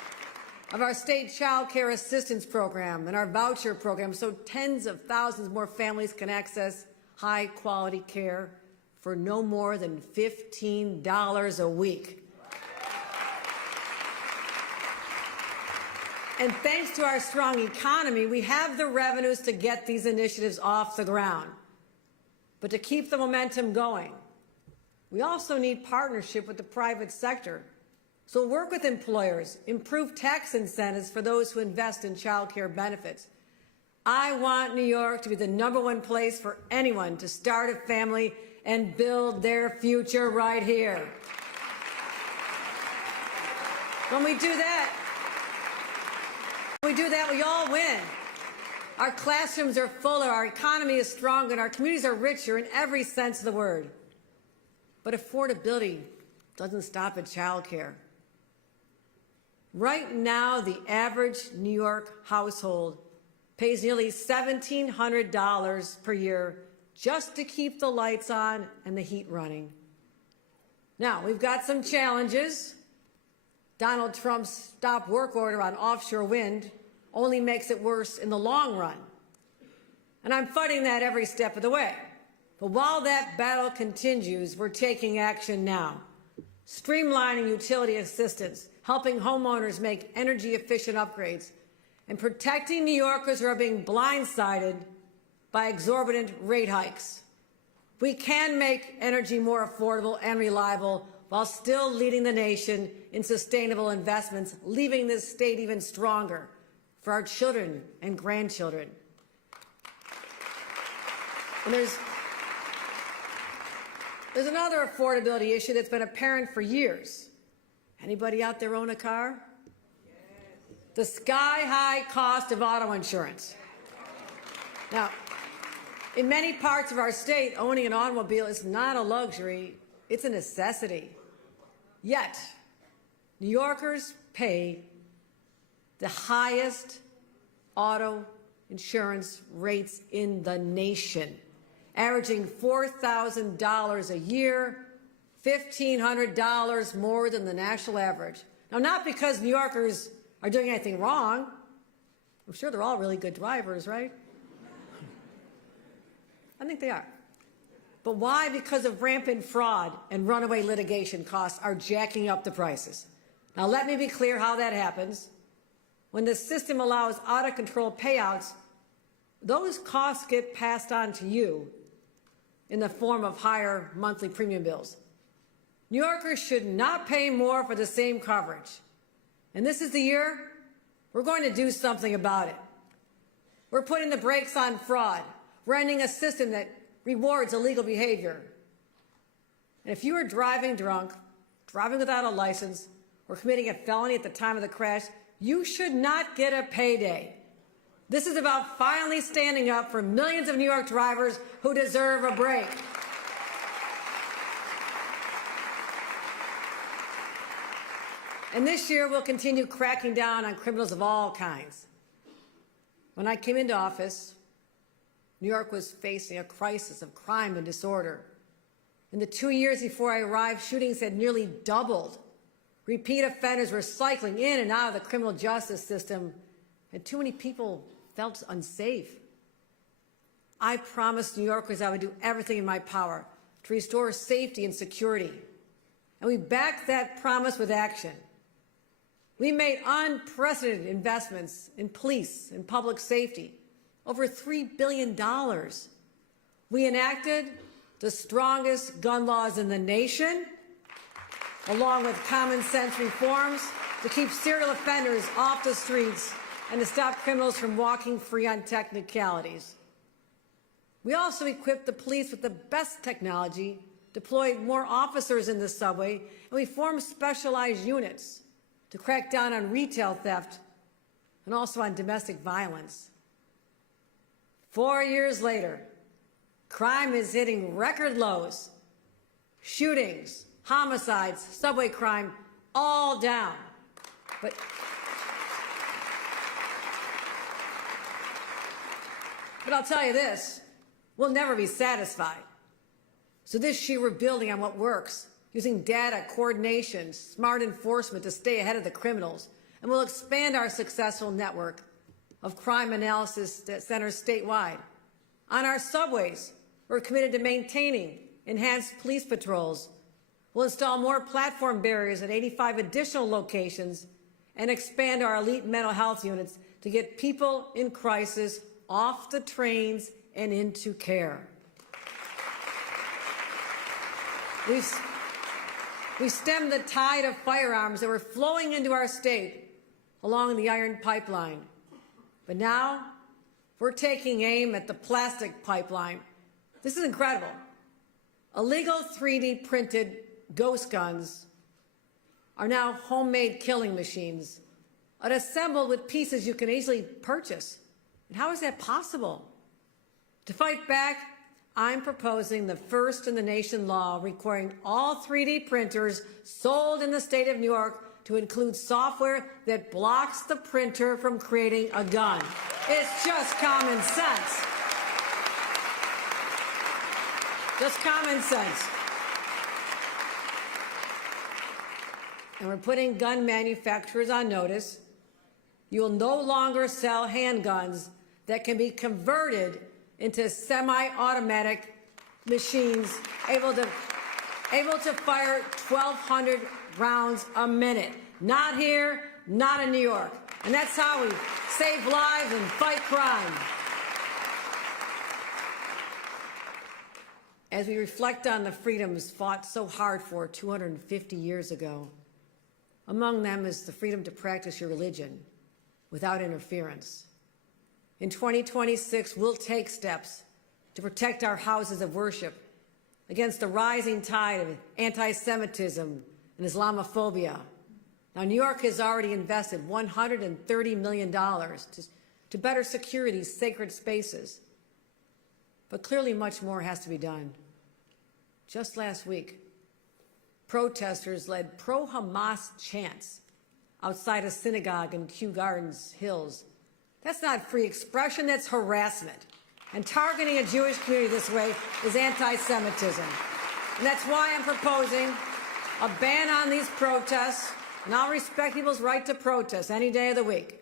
of our state child care assistance program and our voucher program so tens of thousands more families can access high-quality care for no more than $15 a week. And thanks to our strong economy, we have the revenues to get these initiatives off the ground. But to keep the momentum going, we also need partnership with the private sector. So we'll work with employers, improve tax incentives for those who invest in child care benefits. I want New York to be the #1 place for anyone to start a family and build their future right here. When we do that, we all win. Our classrooms are fuller, our economy is stronger, and our communities are richer in every sense of the word. But affordability doesn't stop at child care. Right now, the average New York household pays nearly $1,700 per year just to keep the lights on and the heat running. Now, we've got some challenges. Donald Trump's stop work order on offshore wind only makes it worse in the long run. And I'm fighting that every step of the way. But while that battle continues, we're taking action now. Streamlining utility assistance, helping homeowners make energy-efficient upgrades, and protecting New Yorkers who are being blindsided by exorbitant rate hikes. We can make energy more affordable and reliable while still leading the nation in sustainable investments, leaving this state even stronger for our children and grandchildren. And there's another affordability issue that's been apparent for years. Anybody out there own a car? The sky-high cost of auto insurance. Now, in many parts of our state, owning an automobile is not a luxury, it's a necessity. Yet, New Yorkers pay the highest auto insurance rates in the nation, averaging $4,000 a year, $1,500 more than the national average. Now, not because New Yorkers are doing anything wrong. I'm sure they're all really good drivers, right? I think they are. But why? Because of rampant fraud and runaway litigation costs are jacking up the prices. Now, let me be clear how that happens. When the system allows out-of-control payouts, those costs get passed on to you in the form of higher monthly premium bills. New Yorkers should not pay more for the same coverage. And this is the year we're going to do something about it. We're putting the brakes on fraud. We're ending a system that rewards illegal behavior. And if you are driving drunk, driving without a license, or committing a felony at the time of the crash, you should not get a payday. This is about finally standing up for millions of New York drivers who deserve a break. And this year, we'll continue cracking down on criminals of all kinds. When I came into office, New York was facing a crisis of crime and disorder. In the 2 years before I arrived, shootings had nearly doubled. Repeat offenders were cycling in and out of the criminal justice system, and too many people felt unsafe. I promised New Yorkers I would do everything in my power to restore safety and security. And we backed that promise with action. We made unprecedented investments in police and public safety, over $3 billion. We enacted the strongest gun laws in the nation, along with common sense reforms to keep serial offenders off the streets and to stop criminals from walking free on technicalities. We also equipped the police with the best technology, deployed more officers in the subway, and we formed specialized units to crack down on retail theft and also on domestic violence. 4 years later, crime is hitting record lows. Shootings, homicides, subway crime, all down. But I'll tell you this, we'll never be satisfied. So this year we're building on what works, using data, coordination, smart enforcement to stay ahead of the criminals. And we'll expand our successful network of crime analysis centers statewide. On our subways, we're committed to maintaining enhanced police patrols. We'll install more platform barriers at 85 additional locations and expand our elite mental health units to get people in crisis off the trains and into care. We stemmed the tide of firearms that were flowing into our state along the iron pipeline. But now we're taking aim at the plastic pipeline. This is incredible. Illegal 3D printed ghost guns are now homemade killing machines, assembled with pieces you can easily purchase. And how is that possible? To fight back, I'm proposing the first in the nation law requiring all 3D printers sold in the state of New York to include software that blocks the printer from creating a gun. It's just common sense. Just common sense. And we're putting gun manufacturers on notice. You'll no longer sell handguns that can be converted into semi-automatic machines able to fire 1,200 rounds a minute. Not here, not in New York. And that's how we save lives and fight crime. As we reflect on the freedoms fought so hard for 250 years ago, among them is the freedom to practice your religion without interference. In 2026, we'll take steps to protect our houses of worship against the rising tide of anti-Semitism and Islamophobia. Now, New York has already invested $130 million to better secure these sacred spaces. But clearly much more has to be done. Just last week, protesters led pro-Hamas chants outside a synagogue in Kew Gardens Hills. That's not free expression, that's harassment. And targeting a Jewish community this way is anti-Semitism. And that's why I'm proposing a ban on these protests, and I'll respect people's right to protest any day of the week,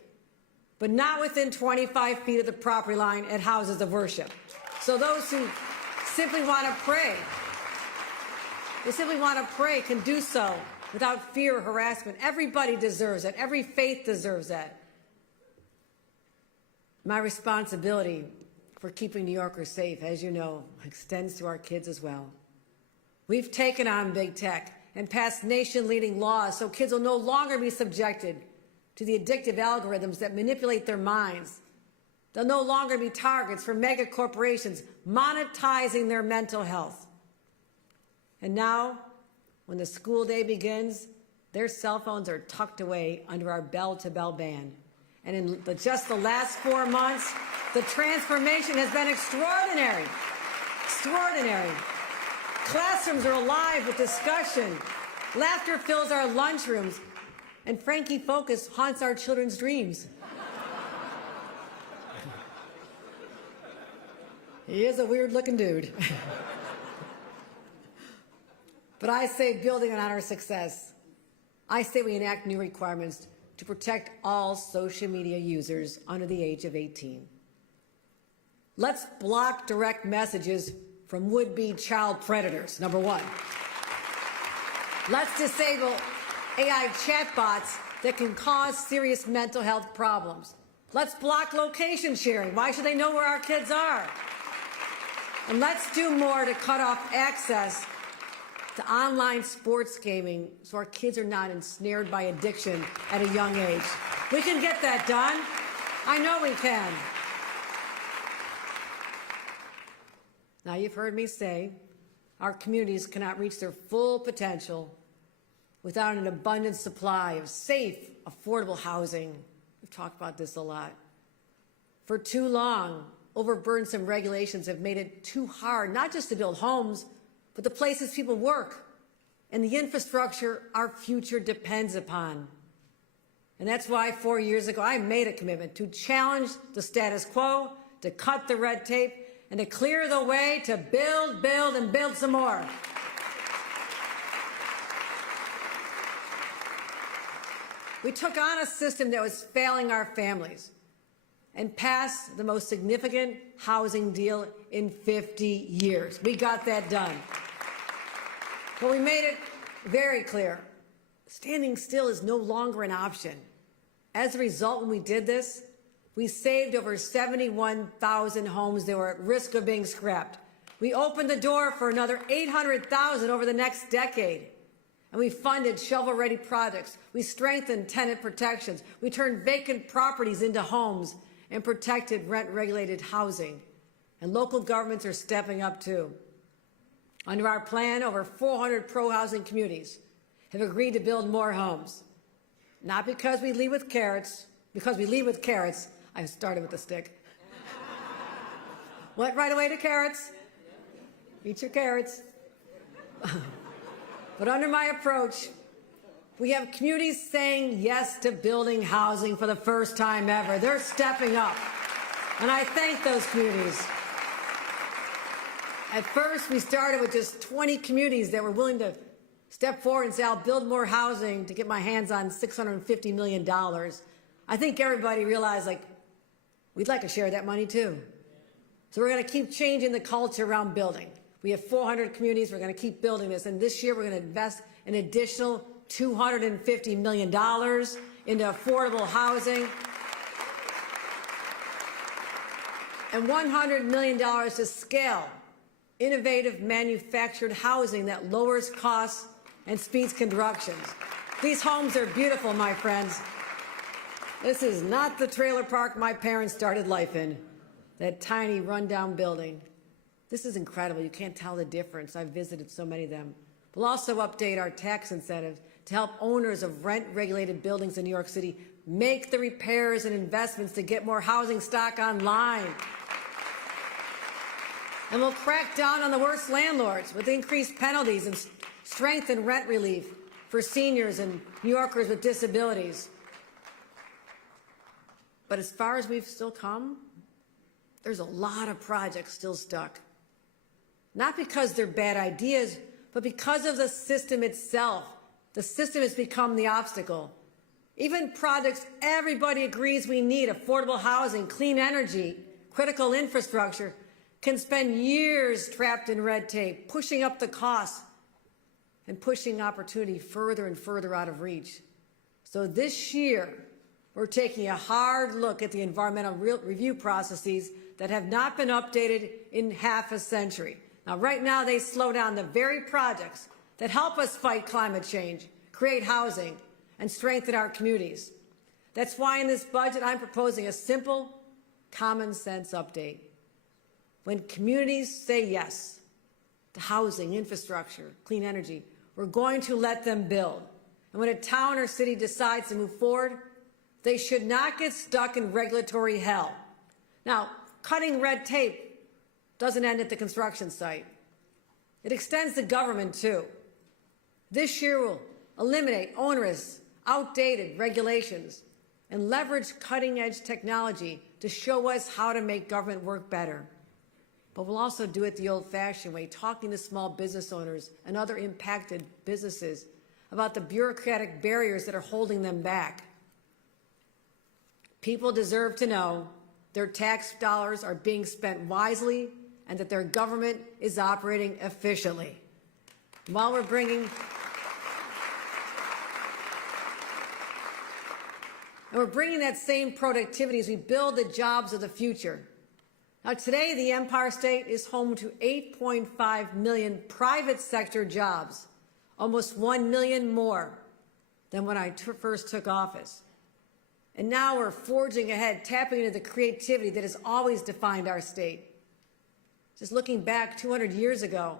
but not within 25 feet of the property line at houses of worship. So those who simply want to pray, can do so without fear or harassment. Everybody deserves it. Every faith deserves that. My responsibility for keeping New Yorkers safe, as you know, extends to our kids as well. We've taken on big tech and passed nation-leading laws so kids will no longer be subjected to the addictive algorithms that manipulate their minds. They'll no longer be targets for mega corporations monetizing their mental health. And now, when the school day begins, their cell phones are tucked away under our bell-to-bell ban. And in just the last 4 months, the transformation has been extraordinary. Extraordinary. Classrooms are alive with discussion. Laughter fills our lunchrooms. And Frankie Focus haunts our children's dreams. He is a weird-looking dude. But I say building on our success, I say we enact new requirements to protect all social media users under the age of 18. Let's block direct messages from would-be child predators, number one. Let's disable AI chatbots that can cause serious mental health problems. Let's block location sharing. Why should they know where our kids are? And let's do more to cut off access to online sports gaming so our kids are not ensnared by addiction at a young age. We can get that done. I know we can. Now, you've heard me say our communities cannot reach their full potential without an abundant supply of safe, affordable housing. We've talked about this a lot. For too long, overburdensome regulations have made it too hard, not just to build homes, but the places people work and the infrastructure our future depends upon. And that's why 4 years ago, I made a commitment to challenge the status quo, to cut the red tape, and to clear the way to build, build, and build some more. We took on a system that was failing our families and passed the most significant housing deal in 50 years. We got that done. But we made it very clear, standing still is no longer an option. As a result, when we did this, we saved over 71,000 homes that were at risk of being scrapped. We opened the door for another 800,000 over the next decade. And we funded shovel-ready projects. We strengthened tenant protections. We turned vacant properties into homes and protected rent-regulated housing. And local governments are stepping up, too. Under our plan, over 400 pro-housing communities have agreed to build more homes. Not because we lead with carrots, because we lead with carrots. I started with a stick. Went right away to carrots. Eat your carrots. But under my approach, we have communities saying yes to building housing for the first time ever. They're stepping up. And I thank those communities. At first, we started with just 20 communities that were willing to step forward and say, I'll build more housing to get my hands on $650 million. I think everybody realized, we'd like to share that money too. So we're going to keep changing the culture around building. We have 400 communities. We're going to keep building this. And this year, we're going to invest an additional $250 million into affordable housing and $100 million to scale innovative manufactured housing that lowers costs and speeds constructions. These homes are beautiful, my friends. This is not the trailer park my parents started life in, that tiny rundown building. This is incredible. You can't tell the difference. I've visited so many of them. We'll also update our tax incentives to help owners of rent-regulated buildings in New York City make the repairs and investments to get more housing stock online. And we'll crack down on the worst landlords with increased penalties and strengthen rent relief for seniors and New Yorkers with disabilities. But as far as we've still come, there's a lot of projects still stuck. Not because they're bad ideas, but because of the system itself. The system has become the obstacle. Even projects everybody agrees we need, affordable housing, clean energy, critical infrastructure, can spend years trapped in red tape, pushing up the costs and pushing opportunity further and further out of reach. So this year, we're taking a hard look at the environmental review processes that have not been updated in half a century. Now, right now, they slow down the very projects that help us fight climate change, create housing, and strengthen our communities. That's why in this budget, I'm proposing a simple, common sense update. When communities say yes to housing, infrastructure, clean energy, we're going to let them build. And when a town or city decides to move forward, they should not get stuck in regulatory hell. Now, cutting red tape doesn't end at the construction site. It extends to government, too. This year will eliminate onerous, outdated regulations and leverage cutting-edge technology to show us how to make government work better. But we'll also do it the old-fashioned way, talking to small business owners and other impacted businesses about the bureaucratic barriers that are holding them back. People deserve to know their tax dollars are being spent wisely and that their government is operating efficiently. While we're bringing that same productivity as we build the jobs of the future. Now, today, the Empire State is home to 8.5 million private sector jobs, almost 1 million more than when I first took office. And now we're forging ahead, tapping into the creativity that has always defined our state. Just looking back 200 years ago,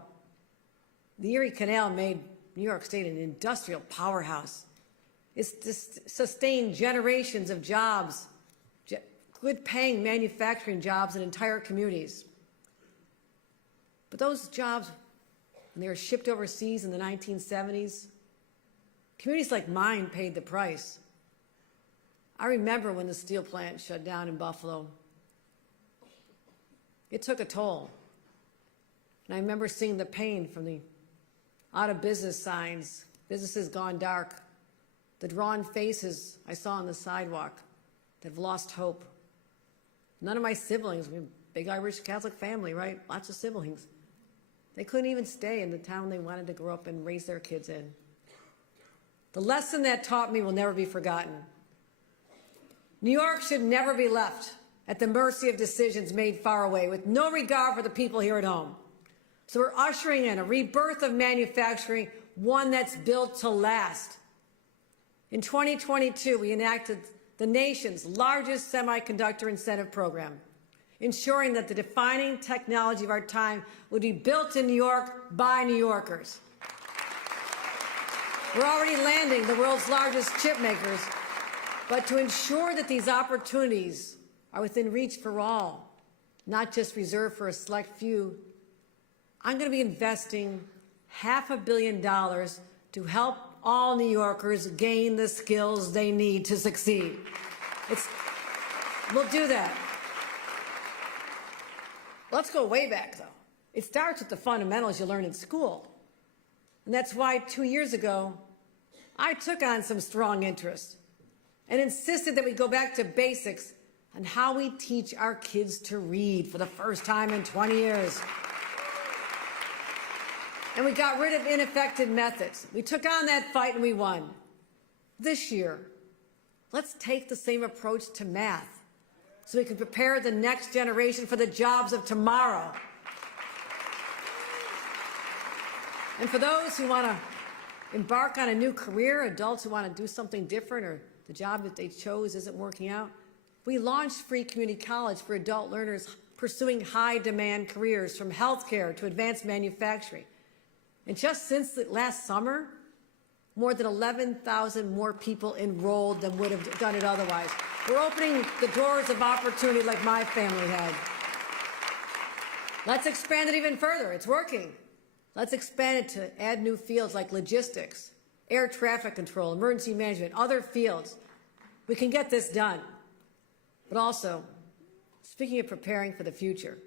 the Erie Canal made New York State an industrial powerhouse. It's sustained generations of jobs, good-paying manufacturing jobs in entire communities. But those jobs, when they were shipped overseas in the 1970s, communities like mine paid the price. I remember when the steel plant shut down in Buffalo. It took a toll. And I remember seeing the pain from the out of business signs, businesses gone dark, the drawn faces I saw on the sidewalk that have lost hope. None of my siblings, we have a big Irish Catholic family, right? Lots of siblings. They couldn't even stay in the town they wanted to grow up and raise their kids in. The lesson that taught me will never be forgotten. New York should never be left at the mercy of decisions made far away with no regard for the people here at home. So we're ushering in a rebirth of manufacturing, one that's built to last. In 2022, we enacted the nation's largest semiconductor incentive program, ensuring that the defining technology of our time would be built in New York by New Yorkers. We're already landing the world's largest chip makers, but to ensure that these opportunities are within reach for all, not just reserved for a select few, I'm going to be investing $500 million to help all New Yorkers gain the skills they need to succeed. We'll do that. Let's go way back, though. It starts with the fundamentals you learn in school. And that's why 2 years ago, I took on some strong interest and insisted that we go back to basics on how we teach our kids to read for the first time in 20 years. And we got rid of ineffective methods. We took on that fight and we won. This year, let's take the same approach to math so we can prepare the next generation for the jobs of tomorrow. And for those who want to embark on a new career, adults who want to do something different or the job that they chose isn't working out, we launched free community college for adult learners pursuing high-demand careers from healthcare to advanced manufacturing. And just since last summer, more than 11,000 more people enrolled than would have done it otherwise. We're opening the doors of opportunity like my family had. Let's expand it even further. It's working. Let's expand it to add new fields like logistics, air traffic control, emergency management, other fields. We can get this done. But also, speaking of preparing for the future,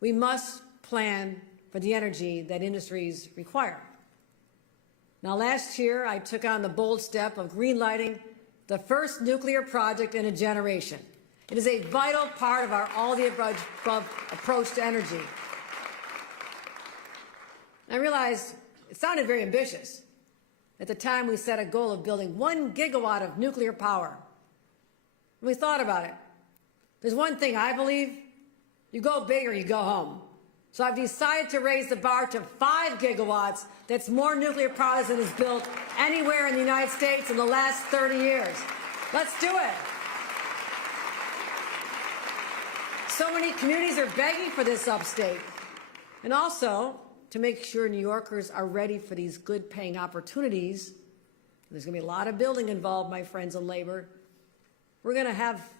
we must plan for the energy that industries require. Now, last year, I took on the bold step of greenlighting the first nuclear project in a generation. It is a vital part of our all-the-above approach to energy. I realized it sounded very ambitious. At the time, we set a goal of building 1 gigawatt of nuclear power. We thought about it. There's one thing I believe: you go big or you go home. So I've decided to raise the bar to 5 gigawatts. That's more nuclear power than is built anywhere in the United States in the last 30 years. Let's do it. So many communities are begging for this upstate. And also, to make sure New Yorkers are ready for these good-paying opportunities, there's going to be a lot of building involved, my friends in labor. We're going to have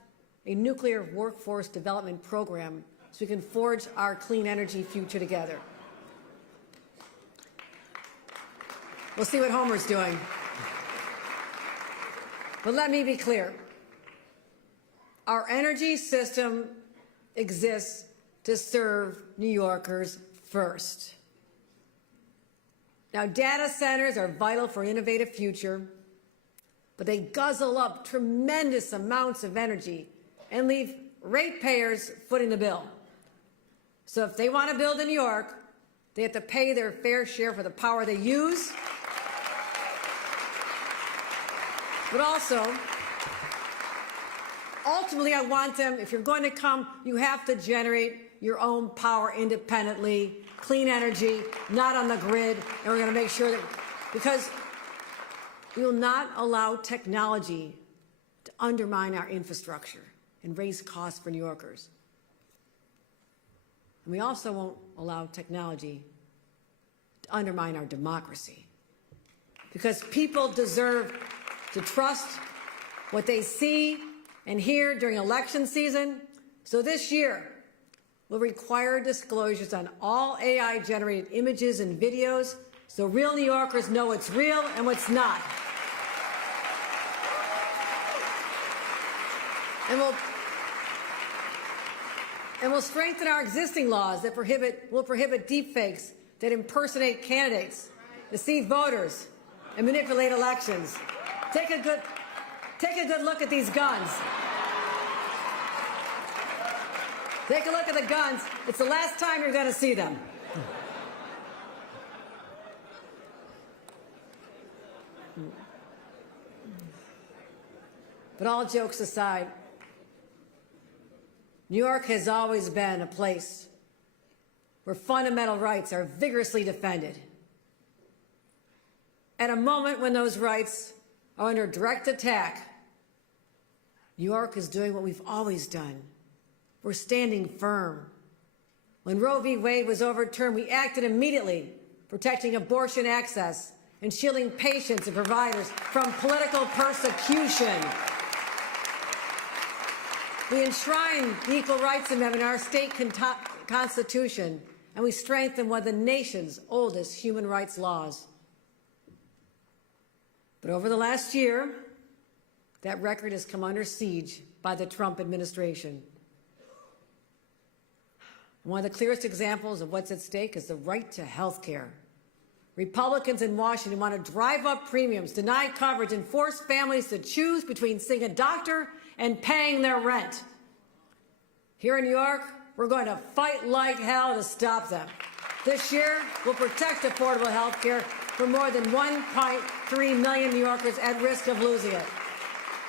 a nuclear workforce development program so we can forge our clean energy future together. We'll see what Homer's doing. But let me be clear. Our energy system exists to serve New Yorkers first. Now, data centers are vital for an innovative future, but they guzzle up tremendous amounts of energy and leave ratepayers footing the bill. So if they want to build in New York, they have to pay their fair share for the power they use. But also, ultimately, I want them, if you're going to come, you have to generate your own power independently, clean energy, not on the grid, and we're going to make sure that, because we will not allow technology to undermine our infrastructure and raise costs for New Yorkers. And we also won't allow technology to undermine our democracy, because people deserve to trust what they see and hear during election season. So this year, we'll require disclosures on all AI-generated images and videos so real New Yorkers know what's real and what's not. And we'll strengthen our existing laws that will prohibit deepfakes that impersonate candidates, deceive voters, and manipulate elections. Take a good look at these guns. Take a look at the guns. It's the last time you're going to see them. But all jokes aside, New York has always been a place where fundamental rights are vigorously defended. At a moment when those rights are under direct attack, New York is doing what we've always done. We're standing firm. When Roe v. Wade was overturned, we acted immediately, protecting abortion access and shielding patients and providers from political persecution. We enshrined the Equal Rights Amendment in our state constitution, and we strengthened one of the nation's oldest human rights laws. But over the last year, that record has come under siege by the Trump administration. One of the clearest examples of what's at stake is the right to health care. Republicans in Washington want to drive up premiums, deny coverage, and force families to choose between seeing a doctor and paying their rent. Here in New York, we're going to fight like hell to stop them. This year, we'll protect affordable health care for more than 1.3 million New Yorkers at risk of losing it.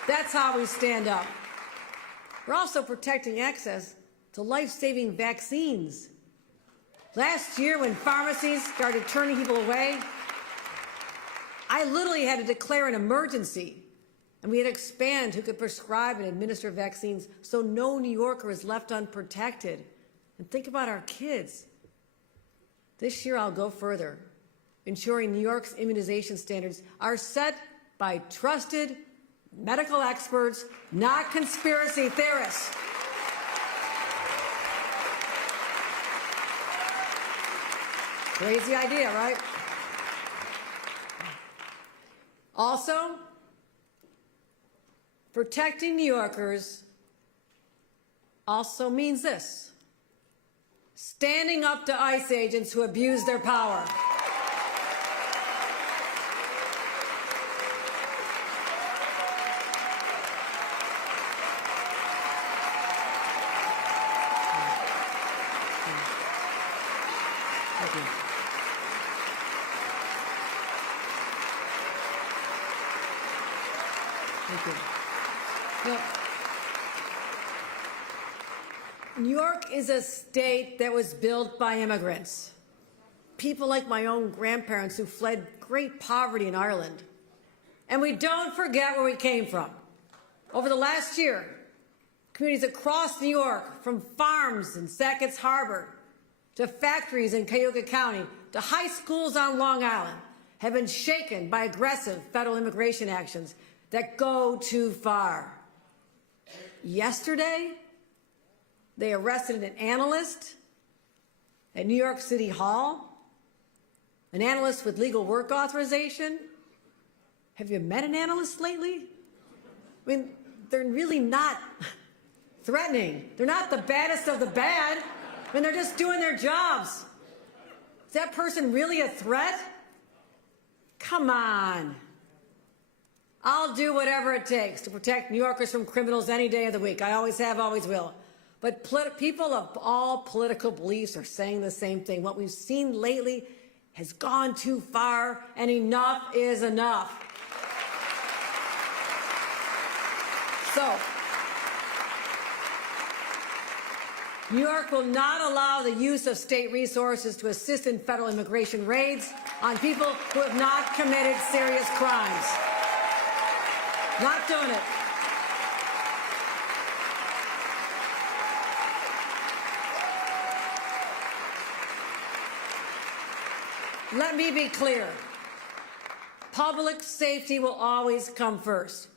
That's how we stand up. We're also protecting access to life-saving vaccines. Last year, when pharmacies started turning people away, I literally had to declare an emergency, and we had to expand who could prescribe and administer vaccines so no New Yorker is left unprotected. And think about our kids. This year, I'll go further, ensuring New York's immunization standards are set by trusted medical experts, not conspiracy theorists. Crazy idea, right? Also, protecting New Yorkers also means this: standing up to ICE agents who abuse their power. Thank you. Thank you. Well, New York is a state that was built by immigrants. People like my own grandparents who fled great poverty in Ireland. And we don't forget where we came from. Over the last year, communities across New York, from farms in Sackett's Harbor to factories in Cuyahoga County to high schools on Long Island, have been shaken by aggressive federal immigration actions that go too far. Yesterday, they arrested an analyst at New York City Hall, an analyst with legal work authorization. Have you met an analyst lately? I mean, they're really not threatening. They're not the baddest of the bad. I mean, they're just doing their jobs. Is that person really a threat? Come on. I'll do whatever it takes to protect New Yorkers from criminals any day of the week. I always have, always will. But people of all political beliefs are saying the same thing. What we've seen lately has gone too far, and enough is enough. So, New York will not allow the use of state resources to assist in federal immigration raids on people who have not committed serious crimes. Not doing it. Let me be clear. Public safety will always come first,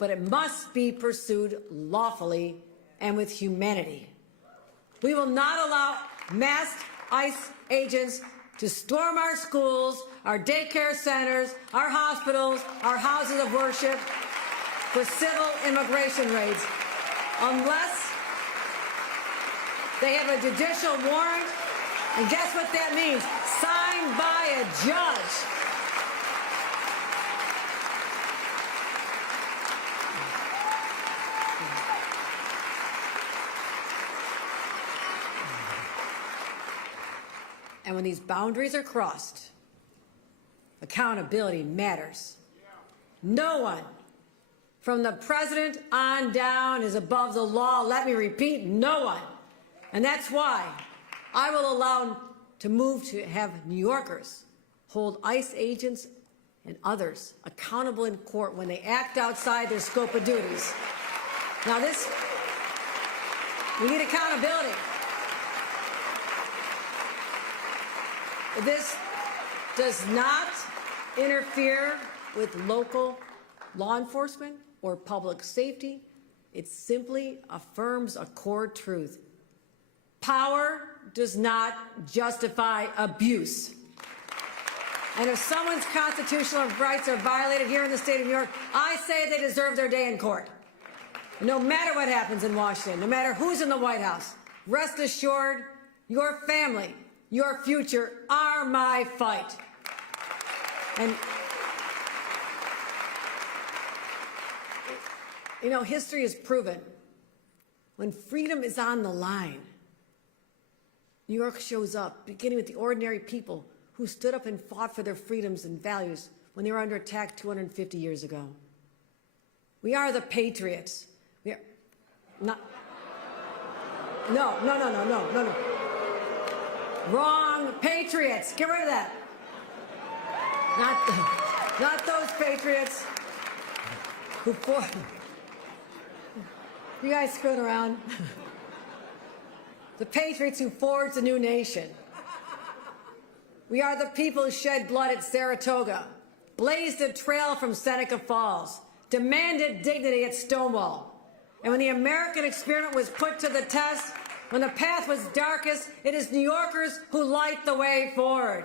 but it must be pursued lawfully and with humanity. We will not allow masked ICE agents to storm our schools, our daycare centers, our hospitals, our houses of worship for civil immigration raids unless they have a judicial warrant. And guess what that means? Signed by a judge. And when these boundaries are crossed, accountability matters. No one, from the president on down, is above the law. Let me repeat, no one. And that's why I will allow to move to have New Yorkers hold ICE agents and others accountable in court when they act outside their scope of duties. Now we need accountability. This does not interfere with local law enforcement or public safety. It simply affirms a core truth. Power does not justify abuse. And if someone's constitutional rights are violated here in the state of New York, I say they deserve their day in court. No matter what happens in Washington, no matter who's in the White House, rest assured, your family, your future are my fight. And, you know, history has proven when freedom is on the line, New York shows up, beginning with the ordinary people who stood up and fought for their freedoms and values when they were under attack 250 years ago. We are the patriots. We are not. No. Wrong. Patriots. Get rid of that. Not those patriots who fought. You guys screwing around. The patriots who forged a new nation. We are the people who shed blood at Saratoga, blazed a trail from Seneca Falls, demanded dignity at Stonewall. And when the American experiment was put to the test, when the path was darkest, it is New Yorkers who light the way forward.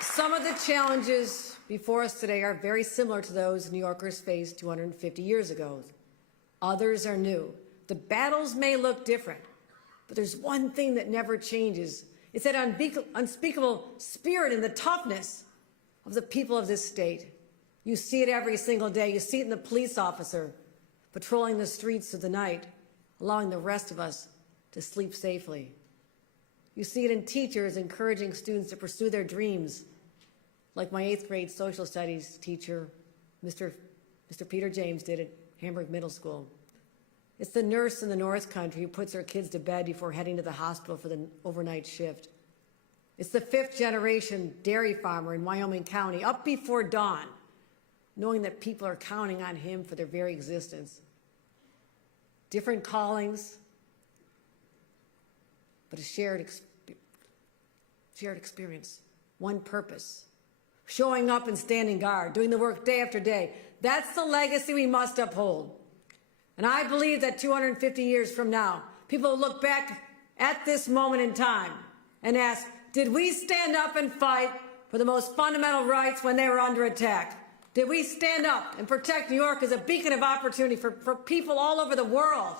Some of the challenges before us today are very similar to those New Yorkers faced 250 years ago. Others are new. The battles may look different, but there's one thing that never changes. It's that unspeakable spirit and the toughness of the people of this state. You see it every single day. You see it in the police officer patrolling the streets of the night, allowing the rest of us to sleep safely. You see it in teachers encouraging students to pursue their dreams, like my 8th grade social studies teacher, Mr. Peter James, did at Hamburg Middle School. It's the nurse in the North Country who puts her kids to bed before heading to the hospital for the overnight shift. It's the 5th generation dairy farmer in Wyoming County, up before dawn, knowing that people are counting on him for their very existence. Different callings, but a shared experience, one purpose. Showing up and standing guard, doing the work day after day. That's the legacy we must uphold. And I believe that 250 years from now, people will look back at this moment in time and ask, did we stand up and fight for the most fundamental rights when they were under attack? Did we stand up and protect New York as a beacon of opportunity for people all over the world?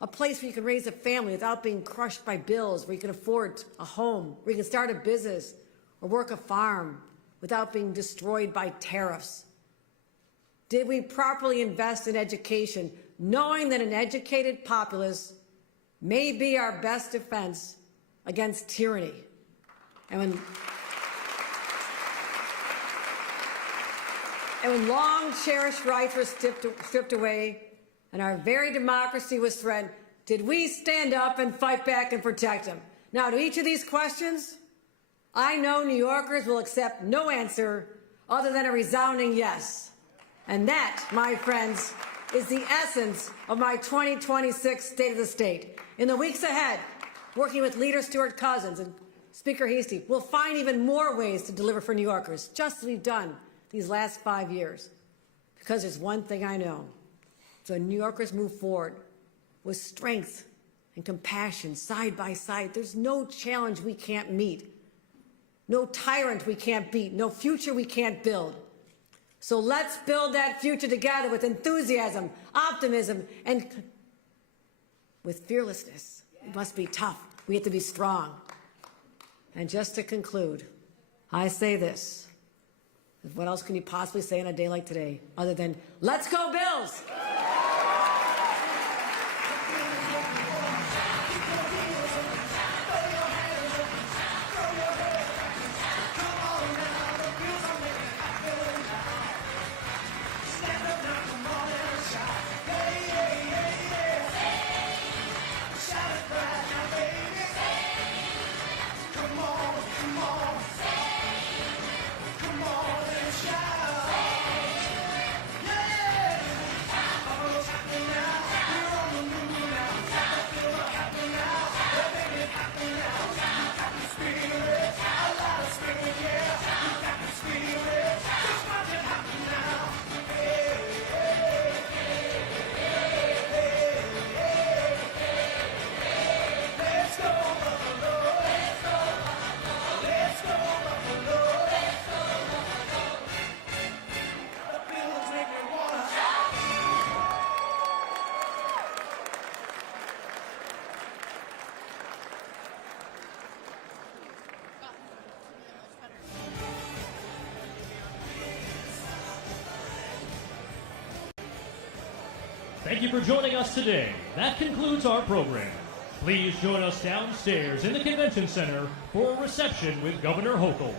A place where you can raise a family without being crushed by bills, where you can afford a home, where you can start a business or work a farm without being destroyed by tariffs. Did we properly invest in education, knowing that an educated populace may be our best defense against tyranny? And when long-cherished rights were stripped away and our very democracy was threatened, did we stand up and fight back and protect them? Now, to each of these questions, I know New Yorkers will accept no answer other than a resounding yes. And that, my friends, is the essence of my 2026 State of the State. In the weeks ahead, working with Leader Stuart Cousins and Speaker Hastie, we'll find even more ways to deliver for New Yorkers, just as we've done these last 5 years. Because there's one thing I know. So New Yorkers move forward with strength and compassion side by side. There's no challenge we can't meet, no tyrant we can't beat, no future we can't build. So let's build that future together with enthusiasm, optimism, and with fearlessness. It must be tough. We have to be strong. And just to conclude, I say this. What else can you possibly say on a day like today other than, let's go Bills! Thank you for joining us today. That concludes our program. Please join us downstairs in the Convention Center for a reception with Governor Hochul.